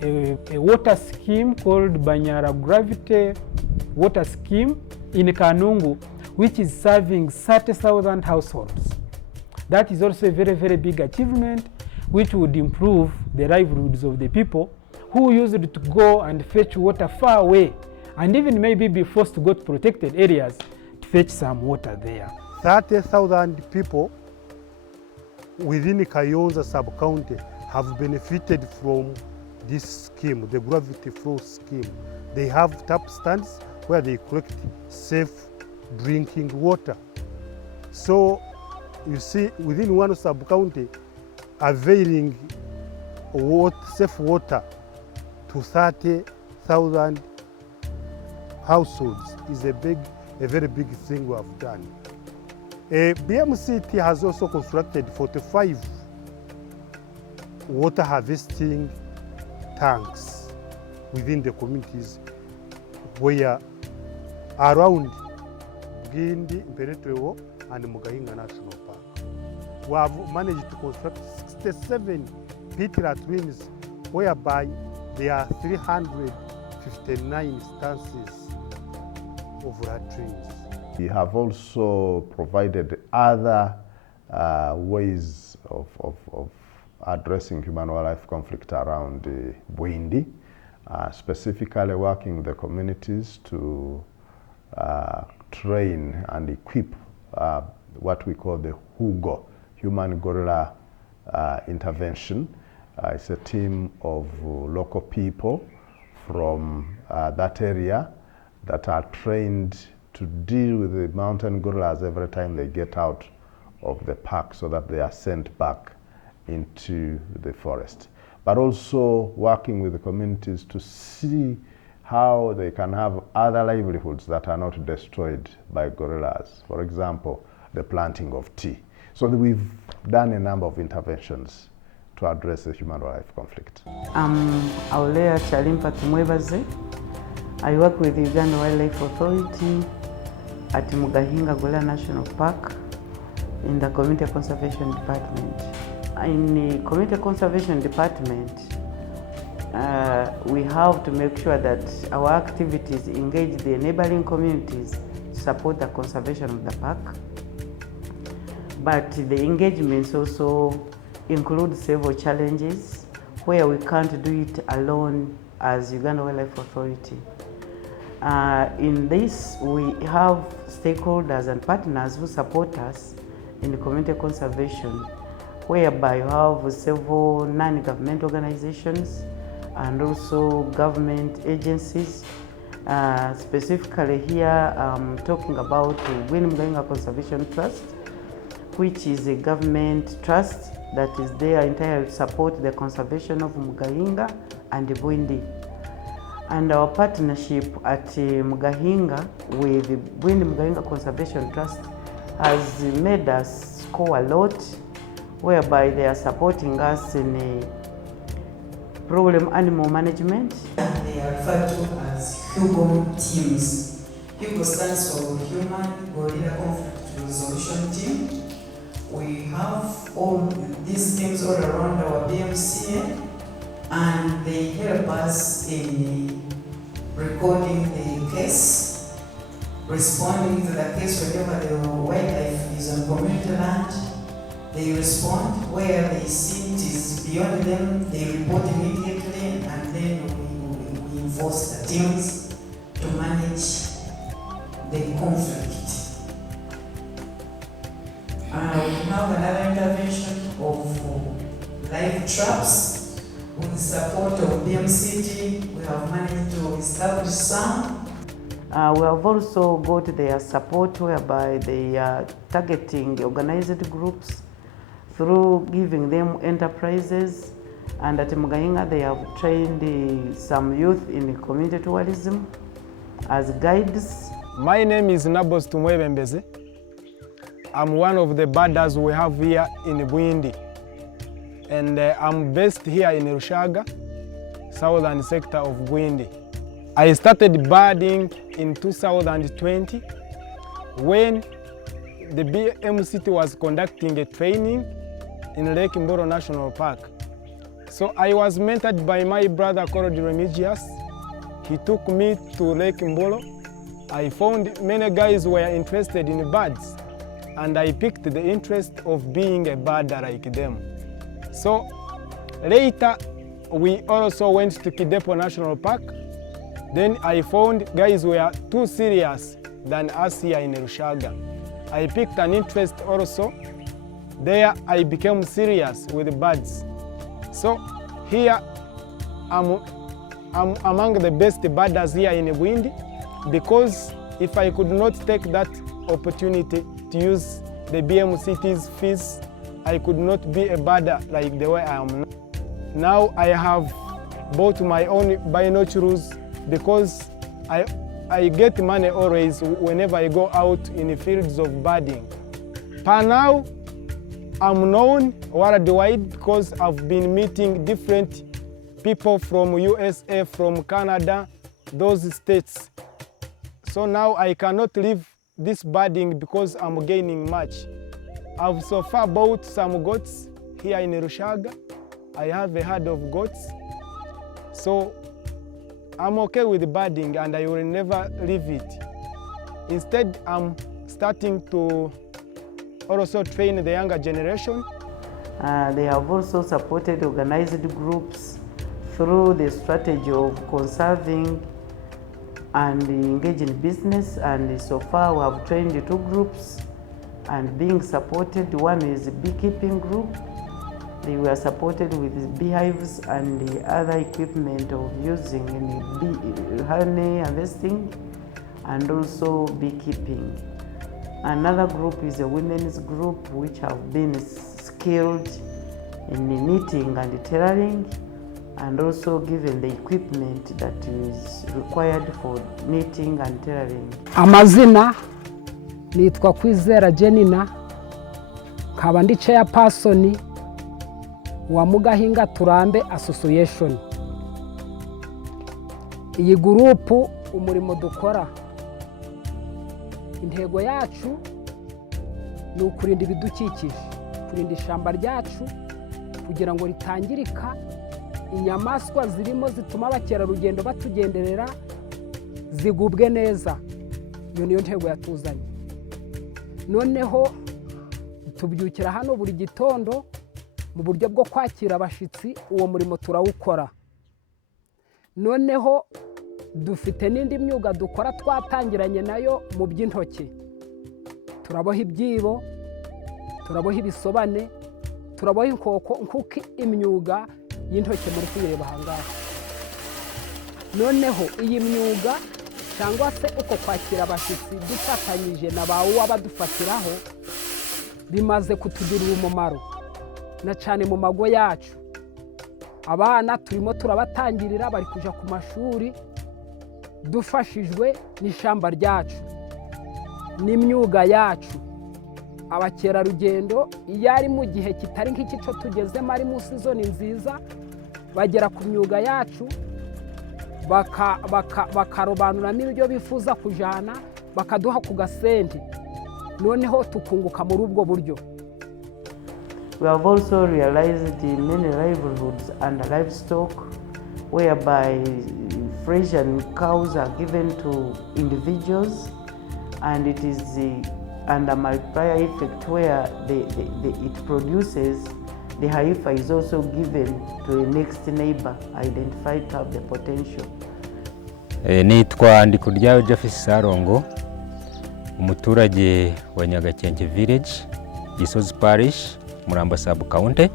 a water scheme called Banyara Gravity Water Scheme in Kanungu, which is serving 30,000 households. That is also a very, very big achievement, which would improve the livelihoods of the people who used to go and fetch water far away, and even maybe be forced to go to protected areas to fetch some water there. 30,000 people within Kayonza sub-county have benefited from this scheme, the gravity flow scheme. They have tap stands where they collect safe drinking water. So you see, within one sub-county, availing safe water to 30,000 households is a very big thing we have done. BMCT has also constructed 45 water harvesting tanks within the communities where around Gindi, Impenetrable, and Mugahinga National Park. We have managed to construct 67 pit latrines whereby there are 359 stances of latrines. We have also provided other ways of addressing human-wildlife conflict around Bwindi, specifically working with the communities to train and equip what we call the HUGO, Human Gorilla Intervention. It's a team of local people from that area that are trained to deal with the mountain gorillas every time they get out of the park, so that they are sent back into the forest. But also working with the communities to see how they can have other livelihoods that are not destroyed by gorillas. For example, the planting of tea. So we've done a number of interventions to address the human-wildlife conflict. I'm Aulea Chalimpa Tumwebaze. I work with the Uganda Wildlife Authority at Mugahinga Gorilla National Park in the Community Conservation Department. In the Community Conservation Department, we have to make sure that our activities engage the neighboring communities to support the conservation of the park. But the engagements also include several challenges where we can't do it alone as Uganda Wildlife Authority. In this, we have stakeholders and partners who support us in community conservation, whereby you have several non-government organizations and also government agencies. Specifically here, I'm talking about the Bwindi Mugahinga Conservation Trust, which is a government trust that is there entirely to support the conservation of Mugahinga and Bwindi. And our partnership at Mugahinga with the Bwindi Mugahinga Conservation Trust has made us score a lot, whereby they are supporting us in problem animal management. They are referred to as HUGO teams. HUGO stands for Human Gorilla Conflict Resolution Team. We have all these teams all around our BMCA, and they help us in recording the case, responding to the case whenever the wildlife is on community land. They respond where they see it is beyond them, they report immediately, and then we enforce the teams to manage the conflict. We have another intervention of live traps. With the support of BMCT, we have managed to establish some. We have also got their support, whereby they are targeting organized groups through giving them enterprises. And at Mugahinga they have trained some youth in community tourism as guides. My name is Nabos Tumwebembeze. I'm one of the birders we have here in Bwindi. And I'm based here in Rushaga, southern sector of Bwindi. I started birding in 2020 when the BMCT was conducting a training in Lake Mboro National Park. So I was mentored by my brother called Remigius. He took me to Lake Mboro. I found many guys were interested in birds, and I picked the interest of being a birder like them. So later we also went to Kidepo National Park. Then I found guys were too serious than us here in Rushaga. I picked an interest also. There I became serious with birds. So here I'm among the best birders here in Bwindi, because if I could not take that opportunity to use the BMCT's fees, I could not be a birder like the way I am now. Now I have bought my own binoculars because I get money always whenever I go out in the fields of birding. Per now, I'm known worldwide because I've been meeting different people from USA, from Canada, those states. So now I cannot leave this birding because I'm gaining much. I've so far bought some goats here in Rushaga. I have a herd of goats. So I'm okay with birding and I will never leave it. Instead, I'm starting to also train the younger generation. They have also supported organized groups through the strategy of conserving and engage in business, and so far we have trained 2 groups and being supported. One is a beekeeping group. They were supported with beehives and the other equipment of using in honey harvesting and also beekeeping. Another group is a women's group which have been skilled in knitting and tailoring, and also given the equipment that is required for knitting and tailoring. Amazina nitwa Kwizera Jenina, nkaba ndi chairperson wa Mugahinga Turambe Association. Iyi gurupu umurimo dukora, intego yacu ni ukurinda ibidukikije, kurinda ishamba ryacu kugira ngo ritangirika, inyamaswa zirimo zituma abakerarugendo batugenderera zigubwe neza. Iyo niyo ntego yatuzanye. Noneho tubyukira hano buri gitondo mu buryo bwo kwakira abashitsi, uwo murimo turawukora. Noneho dufite n'indi myuga dukora twatangiranye nayo mu by'intoki. Turaboha ibyibo, turaboha ibisobane, turaboha inkoko, nkuko imyuga y'intoki muri kuyireba ahangaha. Noneho iyi myuga cyangwa se uko kwakira abashitsi dufatanyije na bawo abadufatiraho bimaze kutugirira umumaro, na cyane mu mago yacu. Abana turimo turabatangirira bari kuja ku mashuri dufashijwe n'ishamba ryacu n'imyuga yacu. Abakerarugendo iyo ari mu gihe kitari nk'iki cyo tugezemo, ari mu season nziza, bagera ku myuga yacu bakarobanuramo ibyo bifuza kujana, bakaduha ku gasente, noneho tukunguka muri ubwo buryo. We have also realized many livelihoods and livestock whereby Frisian cows are given to individuals, and it is under multiplier effect where it produces, the haifa is also given to a next neighbor identified to have the potential. Nitwa Ndikuryayo Jeffes Sarongo, umuturage wa Nyagakenke Village, Gisozi Parish, Muramba Sub County,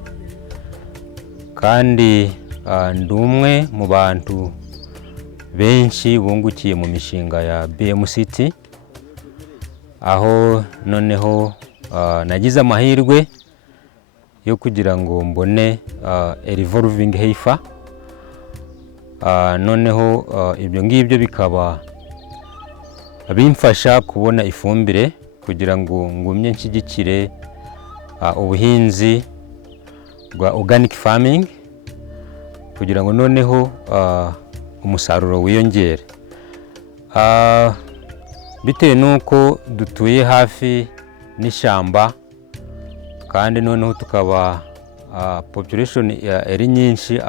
kandi ndumwe mu bantu benshi bungukiye mu mishinga ya BMCT, aho noneho nagize amahirwe yo kugira ngo mbone revolving heifer. Noneho ibyo ngibyo bikaba bimfasha kubona ifumbire kugira ngo ngumye nshyigikire ubuhinzi bwa organic farming kugira ngo noneho umusaruro wiyongere. Bitewe nuko dutuye hafi n'ishyamba kandi noneho tukaba population eri nyinshi,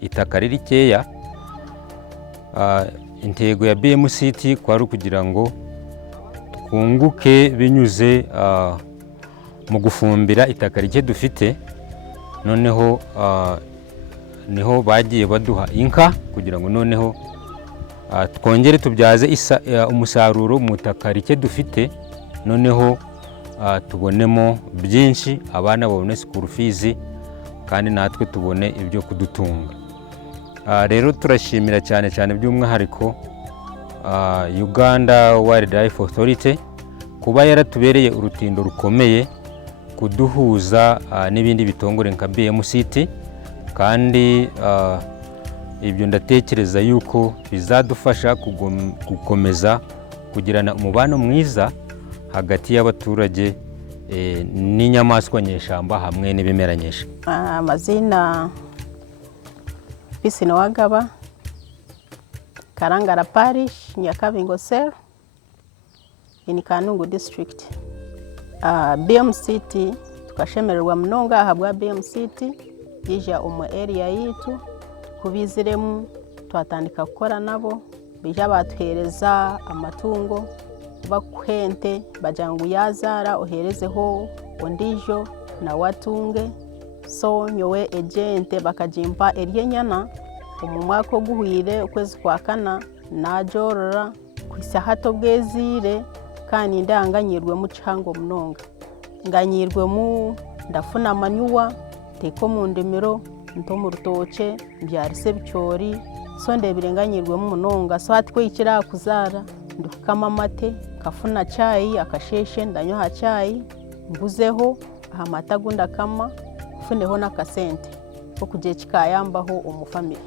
itaka riri keya, intego ya BMCT kwari kugira ngo twunguke binyuze mu gufumbira itaka rike dufite. Noneho niho bagiye baduha inka kugira ngo noneho twongere tubyaze umusaruro mu itaka rike dufite, noneho tubonemo byinshi, abana babone school fees kandi natwe tubone ibyo kudutunga. Rero turashimira cyane cyane by'umwihariko Uganda Wildlife Authority kuba yaratubereye urutindo rukomeye kuduhuza n'ibindi bitongore nka BMCT, kandi ibyo ndatekereza yuko bizadufasha gukomeza kugirana umubano mwiza hagati y'abaturage n'inyamaswa nyeshamba hamwe n'ibimera nyesha. Amazina Pisino Wagaba, Karangara Parish, Nyakabingo Cell, in Kanungu District. BMCT tukashemererwa mnonga habwa BMCT ija umu area yitu kubiziremu twatandika gukora nabo bija batuhereza amatungo bakwente bajangu yazara oherezeho ondijo na watunge. So nyowe agente bakajimpa eryenyana mu mwaka guhwire ukwezi kwa kana najorora kwisahato bwezire kandi ndanganyirwe mu cango mnonga nganyirwe mu ndafuna amanyuwa teko mu ndimiro nto mu rutoke byarise bicyori so ndebirenganyirwe mu munonga so hatwe ikira kuzara ndukama mate kafuna chai akasheshe ndanyoha chai mbuzeho amata gunda kama funeho nakasente ko kuje kikayambaho umufamili.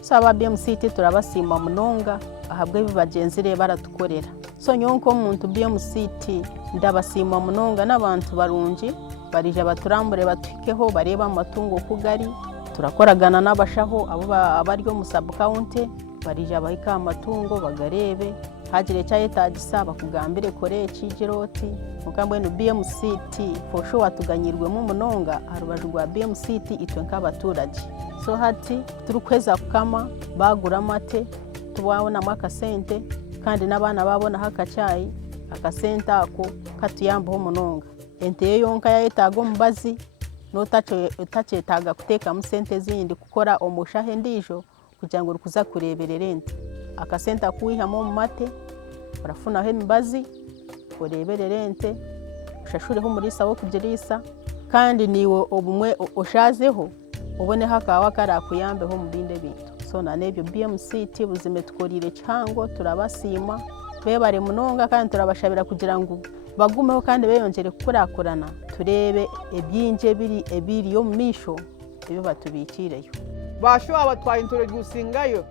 So aba BMCT turabasima munonga ahabwe bibagenzire baratukorera. So nyonko muntu BMCT ndabasima munonga n'abantu barungi barije baturambure batwikeho bareba amatungo kugari turakoragana n'abashaho abo abaryo mu sub county barije abahika amatungo bagarebe hagire cyayetagisa bakugambire kore kijiroti mukambwe no BMCT for sure atuganyirwe mu munonga arubaju rwa BMCT itwe nk'abaturage. So hati turukweza kukama bagura mate tubabona makasente kandi n'abana babona hakacyayi akasenta ako katuyambaho munonga ente yonka yayetago mubazi no tacetaga kuteka musente zindi kukora omushahe ndijo kugira ngo rukuza kureberera ente akasenta kuihamo mu mate urafuna he mbazi ureberera ente ushashureho umurisa wo kugirisa kandi niwe obumwe oshazeho ubone hakawa karakuyambeho mu binde bintu. So na nebyo BMCT buzime tukorire cyango turabasima bebare munonga kandi turabashabira kugira ngo bagumeho kandi beyongere kukurakurana turebe ebyinje ebiri yo misho ibyo batubikireyo basho abatwaye introducingayo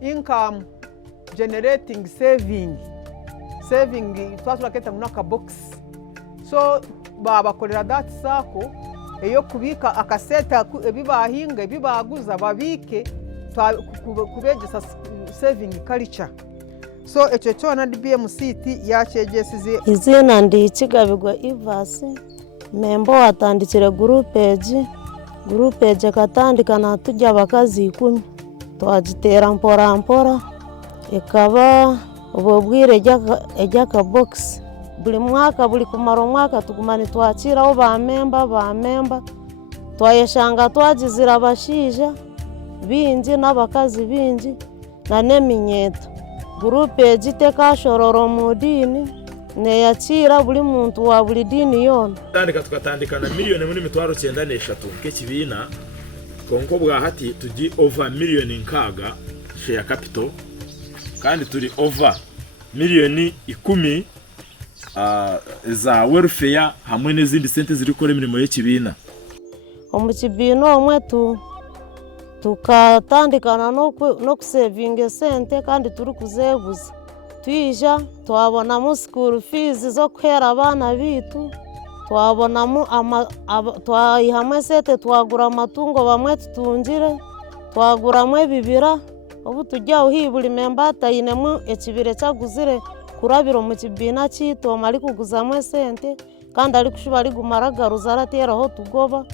income generating saving twasuraketa munaka box. So babakorera that sako eyo kubika akaseta ebibahinga ebibaguza babike kubegesa saving culture. So echo cyona BMCT yachegesize izina ndi Kigabigwa Ivasi membo watandikire group page katandika natujya bakazi 10 twagitera mpora mpora ikaba ububwire ejaka box buli mwaka buli kumara umwaka tugumane twakiraho ba member twayeshanga twagizira abashija bingi n'abakazi bingi na neminyeto groupe giteka shororo mudini ne yakira buli muntu wa buli dini yona tandika tukatandika na miliyoni muri mitwaro 93 kekibina konko bwa hati tugi over miliyoni nkaga share capital kandi turi over miliyoni 10 za welfare hamwe n'izindi sente ziri kora imirimo y'ikibina. omu kibiina omwe tukatandikana n'okusevinga sente kandi turi kuzeeguza twija twabonamu school fees z'okuheera abaana biitu twayihamu esente twagura amatungo bamwe tutungire twaguramu ebibira obu tujyaho hii buli memba atainemu ekibira ekyaguzire kurabira omu kibiina kiitu omu arikuguzamu esente kandi arikushuba arigumara agaruza arateeraho tugoba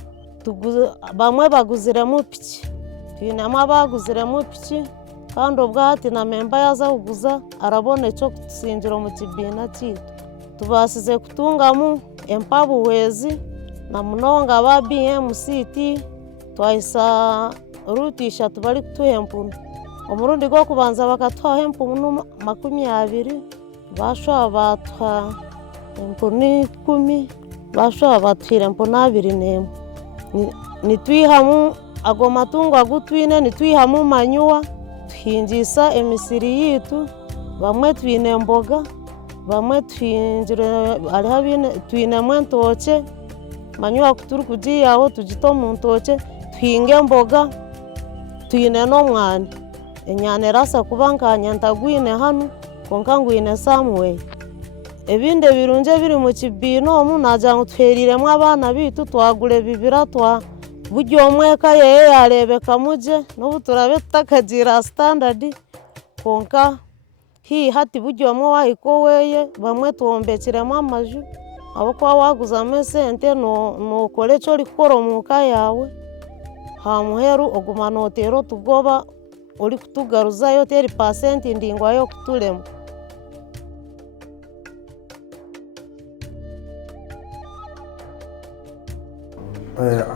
bamwe baguziremu piki twinemu abaguziremu piki kandi obwo hati na memba yaza kuguza arabona ekyokutusingira omu kibiina kiitu tubaasize kutungamu empabuhwezi na munonga aba BMCT twahisa ruti 3 bari kutuha empunu omurundi gw'okubanza bakatuhaho empunu 20 bashuha batuha empunu 10 bashuha batuhire empunu 21 nitwihamu ago matungo agutwine nitwihamu manyuwa tuhingiisa emisiri yiitu bamwe twine emboga bamwe twinemu entookye manyuwa kuturi kugiyaho tugita omu ntookye tuhinga emboga twine n'omwani enyani erasa kuba nkanye ntagwine hanu konka ngwine Samuel ebindi ebirungi ebiri mu kibiina omu nagira ngu tuheeriremu abaana biitu twagura ebibira buri omwe eka yeye yarebekamu gye n'obu turabe tutakagira standard konka hii hati buri omwe wahika oweeye bamwe twombekiremu amaju ahabw'okuba waguzamu esente nookora eki orikukora omu ka yawe hamuheru oguma nooteera otugoba orikutugaruzayo teri pasenti ndingwa y'okuturema.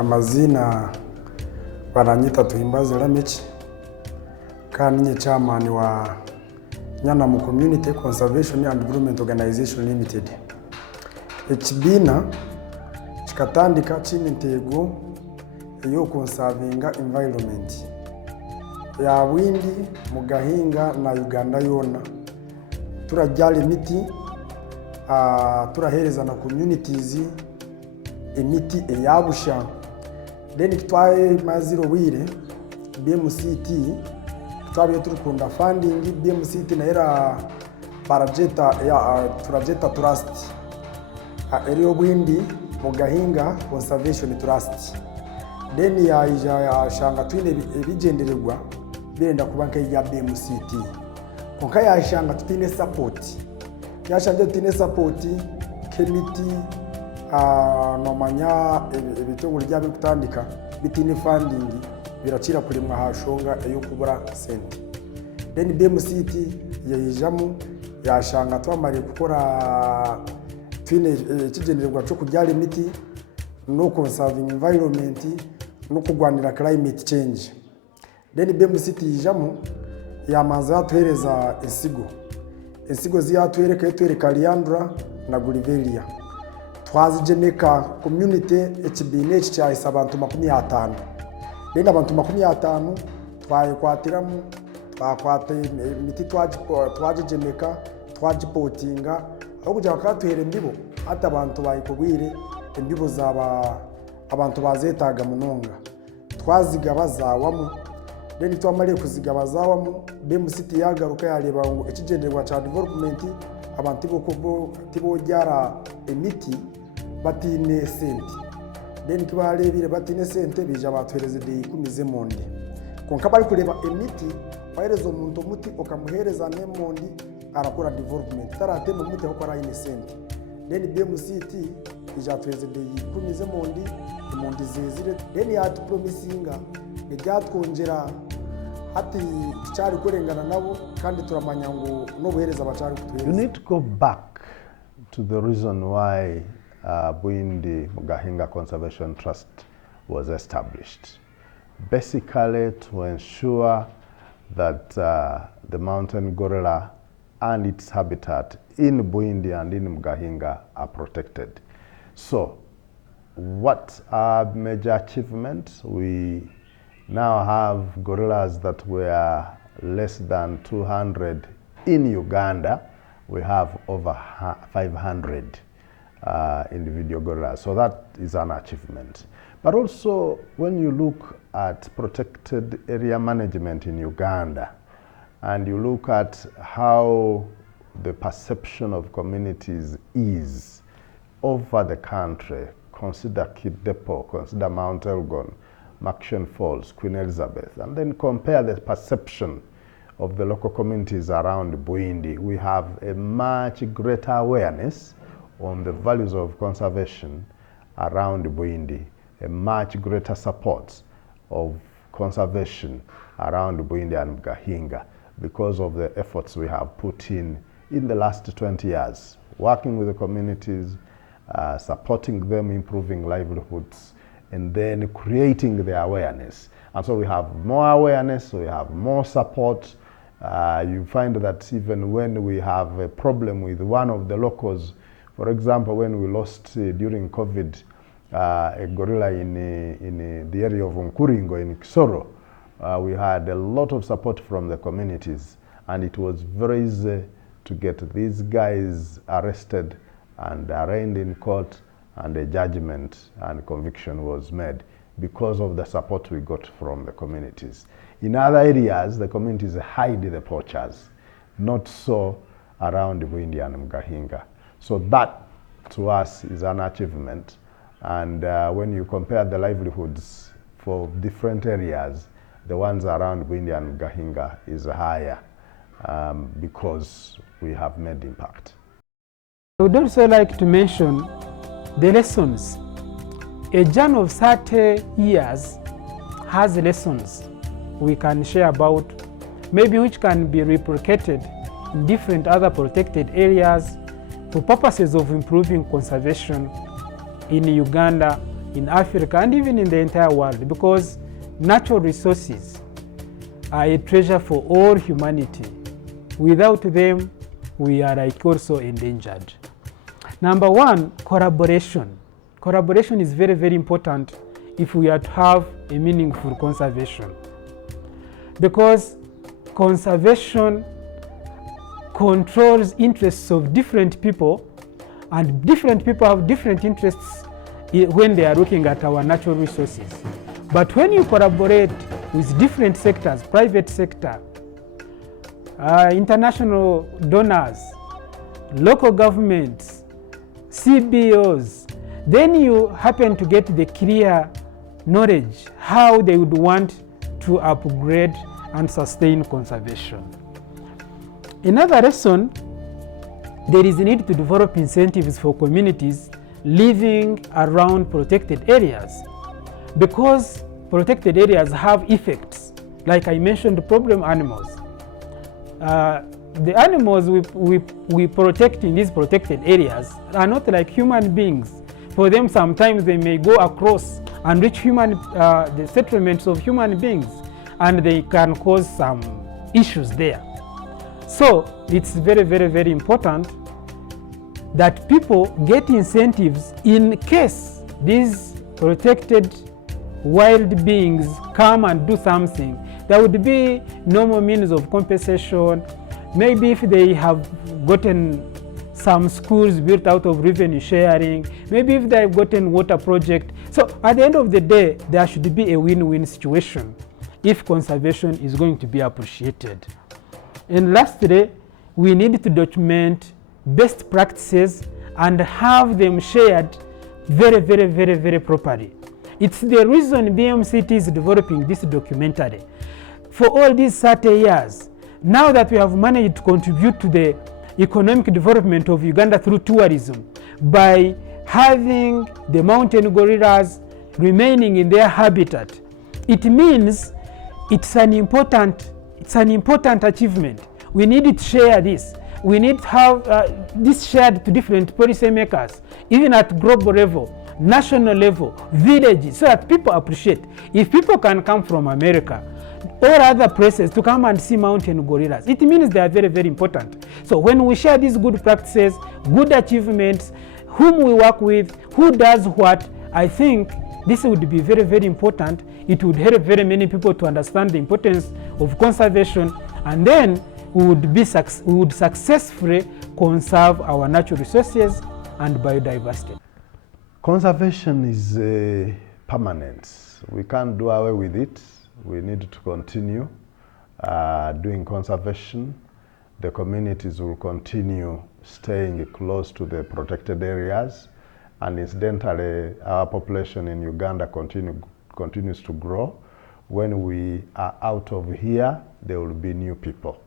Amazina baranyita Tuhimbaze Lameki kandi nye chairman wa Nyanamu Community Conservation and Development Organization Limited. Ekibiina kikatandika kiine entego ey'okonsavinga environment ya bwindi mu Gahinga na Uganda yona turajyala emiti turahereza na communities emiti eyabusha then kitwaye maziro bwire BMCT twabiye turukunda funding BMCT na era parajeta ya turajeta trust eriyo bwindi mu Gahinga Conservation Trust then ya shanga twine ebigendererwa birenda kuba ya BMCT konka yashanga tutine support yashanje tutine support kemiti nomanya ebitongole bya bikutandika bitine funding biracira kurimwa hashonga eyo kubura sente then BMCT yayijamu yashanga twamari gukora twine ikigendererwa cyo kujyala imiti no conserving environment no kugwanira climate change then BMCT yijamu yamanza yatuhereza ensigo ziyatwereka Liandra na Gulliveria twazigemeka community ekibiina eki kyahisa abantu 50 then abantu 50 twayikwatiramu twakwata emiti twagigemeka twagipotinga aho kugira bakatuhere embibo hata abantu bayikubwire embibo zaba abantu bazetaga munonga twazigaba zawamu then twamaliye kuzigaba zawamu BMCT yagaruka yareba ngo ekigendererwa cya development abantu tibojyara emiti batine sente then kibarebire batine sente bija batuhereze de 10 monde konka bari kureba emiti bahereza omuntu muti okamuhereza nemondi arakora development taratema umuti akora ine sente then BMCT ijatuhereze de 10 mondi zezire then yatu promisinga ebyatwongera hati cyari kurengana nabo kandi turamanya ngo no buhereza abacari kutuhereza. You need to go back to the reason why Bwindi Mugahinga Conservation Trust was established. Basically to ensure that the mountain gorilla and its habitat in Bwindi and in Mugahinga are protected. So what are major achievements? We now have gorillas that were less than 200 in Uganda. We have over 500 individual gorillas. So that is an achievement. But also, when you look at protected area management in Uganda, and you look at how the perception of communities is over the country, consider Kid Depot, consider Mount Elgon, Maction Falls, Queen Elizabeth, and then compare the perception of the local communities around Bwindi, we have a much greater awareness on the values of conservation around Bwindi, a much greater support of conservation around Bwindi and Gahinga because of the efforts we have put in the last 20 years, working with the communities, supporting them, improving livelihoods, and then creating the awareness. And so we have more awareness, we have more support. You find that even when we have a problem with one of the locals, for example, when we lost during COVID a gorilla in the area of Nkuringo in Kisoro, we had a lot of support from the communities, and it was very easy to get these guys arrested and arraigned in court, and a judgment and conviction was made because of the support we got from the communities. In other areas, the communities hide the poachers, not so around Bwindi and Gahinga. So that, to us, is an achievement. And when you compare the livelihoods for different areas, the ones around Bwindi and Gahinga is higher because we have made impact. I would also like to mention the lessons. A journey of 30 years has lessons we can share about, maybe which can be replicated in different other protected areas for purposes of improving conservation in Uganda, in Africa, and even in the entire world, because natural resources are a treasure for all humanity. Without them, we are like also endangered. Number one, collaboration. Collaboration is very, very important if we are to have a meaningful conservation, because conservation controls interests of different people, and different people have different interests when they are looking at our natural resources. But when you collaborate with different sectors, private sector, international donors, local governments, CBOs, then you happen to get the clear knowledge how they would want to upgrade and sustain conservation. Another lesson, there is a need to develop incentives for communities living around protected areas, because protected areas have effects. Like I mentioned, problem animals. The animals we protect in these protected areas are not like human beings. For them, sometimes they may go across and reach the settlements of human beings, and they can cause some issues there. So it's very, very, very important that people get incentives in case these protected wild beings come and do something. There would be normal means of compensation. Maybe if they have gotten some schools built out of revenue sharing, maybe if they've gotten water project. So at the end of the day, there should be a win-win situation if conservation is going to be appreciated. And lastly, we need to document best practices and have them shared very, very, very, very properly. It's the reason BMCT is developing this documentary. For all these 30 years, now that we have managed to contribute to the economic development of Uganda through tourism by having the mountain gorillas remaining in their habitat, it means it's an important achievement. We need to share this. We need to have this shared to different policymakers, even at global level, national level, villages, so that people appreciate. If people can come from America or other places to come and see mountain gorillas, it means they are very, very important. So when we share these good practices, good achievements, whom we work with, who does what, I think this would be very, very important. It would help very many people to understand the importance of conservation, and then we would successfully conserve our natural resources and biodiversity. Conservation is permanent. We can't do away with it. We need to continue doing conservation. The communities will continue staying close to the protected areas, and incidentally our population in Uganda continues to grow. When we are out of here, there will be new people.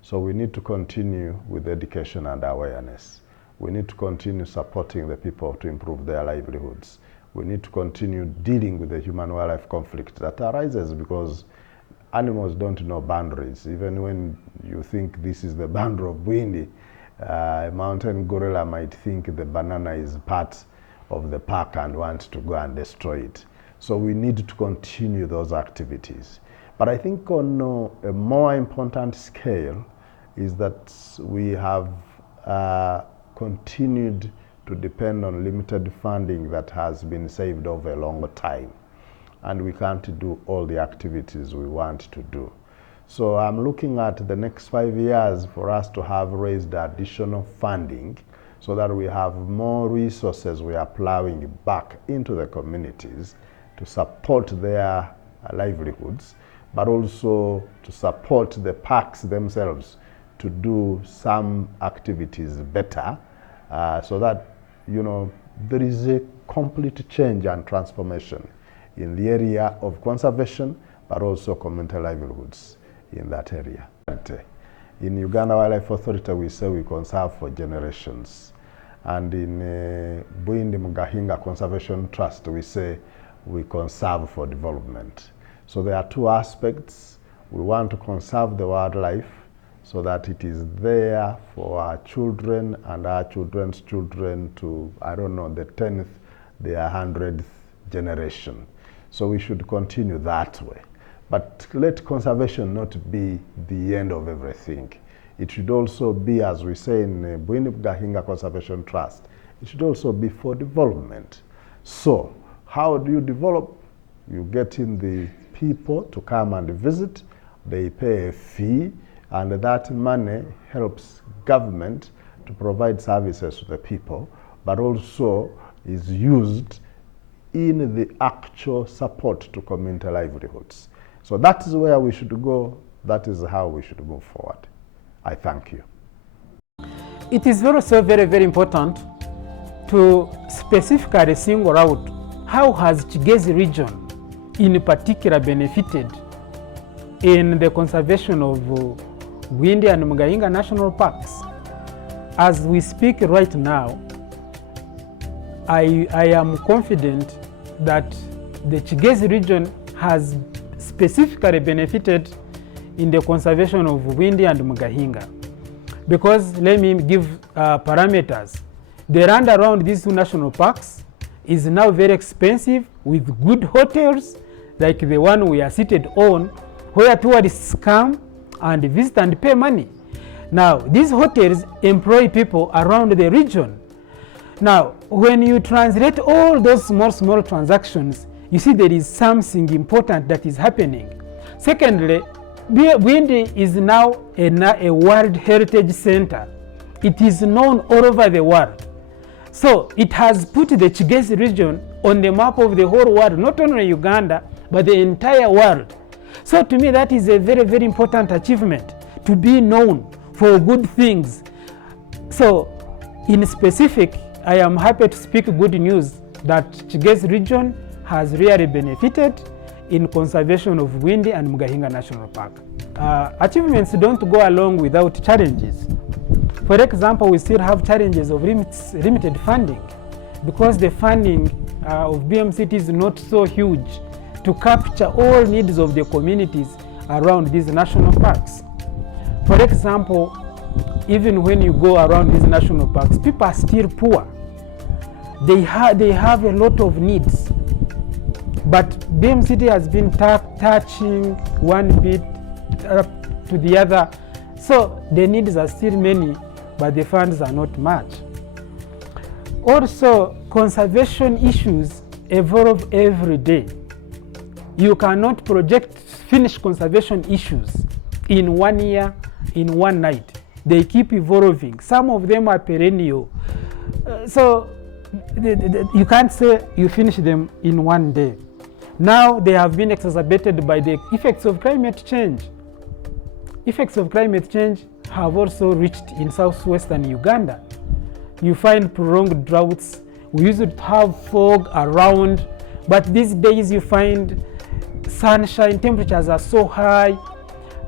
So we need to continue with education and awareness. We need to continue supporting the people to improve their livelihoods. We need to continue dealing with the human-wildlife conflict that arises because animals don't know boundaries. Even when you think this is the boundary of Bwindi, a mountain gorilla might think the banana is part of the park and want to go and destroy it. So we need to continue those activities. But I think on a more important scale is that we have continued to depend on limited funding that has been saved over a longer time. And we can't do all the activities we want to do. So I'm looking at the next 5 years for us to have raised additional funding so that we have more resources we are plowing back into the communities to support their livelihoods, but also to support the parks themselves to do some activities better so that, you know, there is a complete change and transformation in the area of conservation, but also community livelihoods in that area. In Uganda Wildlife Authority, we say we conserve for generations. And in Bwindi Mugahinga Conservation Trust, we say we conserve for development. So there are two aspects. We want to conserve the wildlife so that it is there for our children and our children's children to, I don't know, the 10th, the 100th generation. So we should continue that way. But let conservation not be the end of everything. It should also be, as we say in Bwindi Mugahinga Conservation Trust, it should also be for development. So how do you develop? You get in the people to come and visit, they pay a fee, and that money helps government to provide services to the people, but also is used in the actual support to community livelihoods. So that is where we should go. That is how we should move forward. I thank you. It is also very, very important to specifically single out how has Kigezi region in particular benefited in the conservation of Bwindi and Mugahinga National Parks. As we speak right now, I am confident that the Kigezi region has specifically benefited in the conservation of Bwindi and Mugahinga. Because let me give parameters. The land around these two national parks is now very expensive with good hotels like the one we are seated on, where tourists come and visit and pay money. Now, these hotels employ people around the region. Now, when you translate all those small transactions, you see there is something important that is happening. Secondly, Bwindi is now a World Heritage Center. It is known all over the world. So it has put the Kigezi region on the map of the whole world, not only Uganda, but the entire world. So to me, that is a very, very important achievement, to be known for good things. So in specific, I am happy to speak good news that Kigezi region has really benefited in conservation of Bwindi and Mugahinga National Park. Achievements don't go along without challenges. For example, we still have challenges of limited funding because the funding of BMCT is not so huge to capture all needs of the communities around these national parks. For example, even when you go around these national parks, people are still poor. They have a lot of needs. But BMCT has been touching one bit to the other. So the needs are still many, but the funds are not much. Also, conservation issues evolve every day. You cannot project finished conservation issues in 1 year, in one night. They keep evolving. Some of them are perennial. So you can't say you finish them in one day. Now they have been exacerbated by the effects of climate change. Effects of climate change have also reached in southwestern Uganda. You find prolonged droughts. We used to have fog around, but these days you find sunshine, temperatures are so high.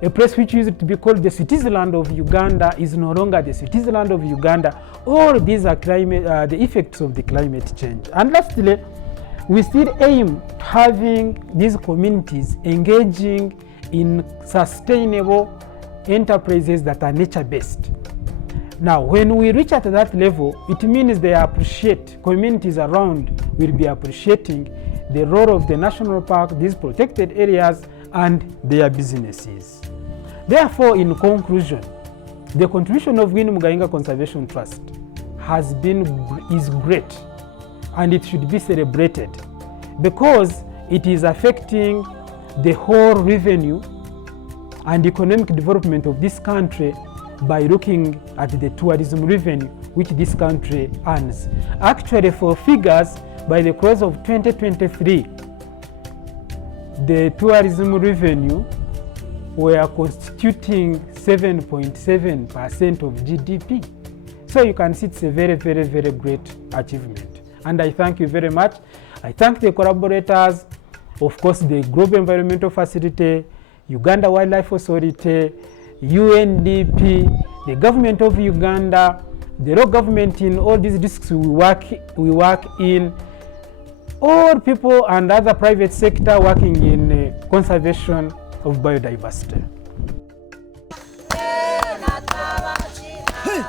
A place which used to be called the Citizenland of Uganda is no longer the Citizenland of Uganda. All these are the effects of the climate change. And lastly, we still aim having these communities engaging in sustainable enterprises that are nature-based. Now, when we reach at that level, it means they appreciate, communities around will be appreciating the role of the national park, these protected areas, and their businesses. Therefore, in conclusion, the contribution of Bwindi Mugahinga Conservation Trust is great, and it should be celebrated because it is affecting the whole revenue and economic development of this country by looking at the tourism revenue which this country earns. Actually, for figures, by the close of 2023, the tourism revenue were constituting 7.7% of GDP. So you can see it's a very, very, very great achievement. And I thank you very much. I thank the collaborators, of course, the Global Environmental Facility, Uganda Wildlife Authority, UNDP, the government of Uganda, the local government in all these districts we work in, all people and other private sector working in conservation of biodiversity. Hey!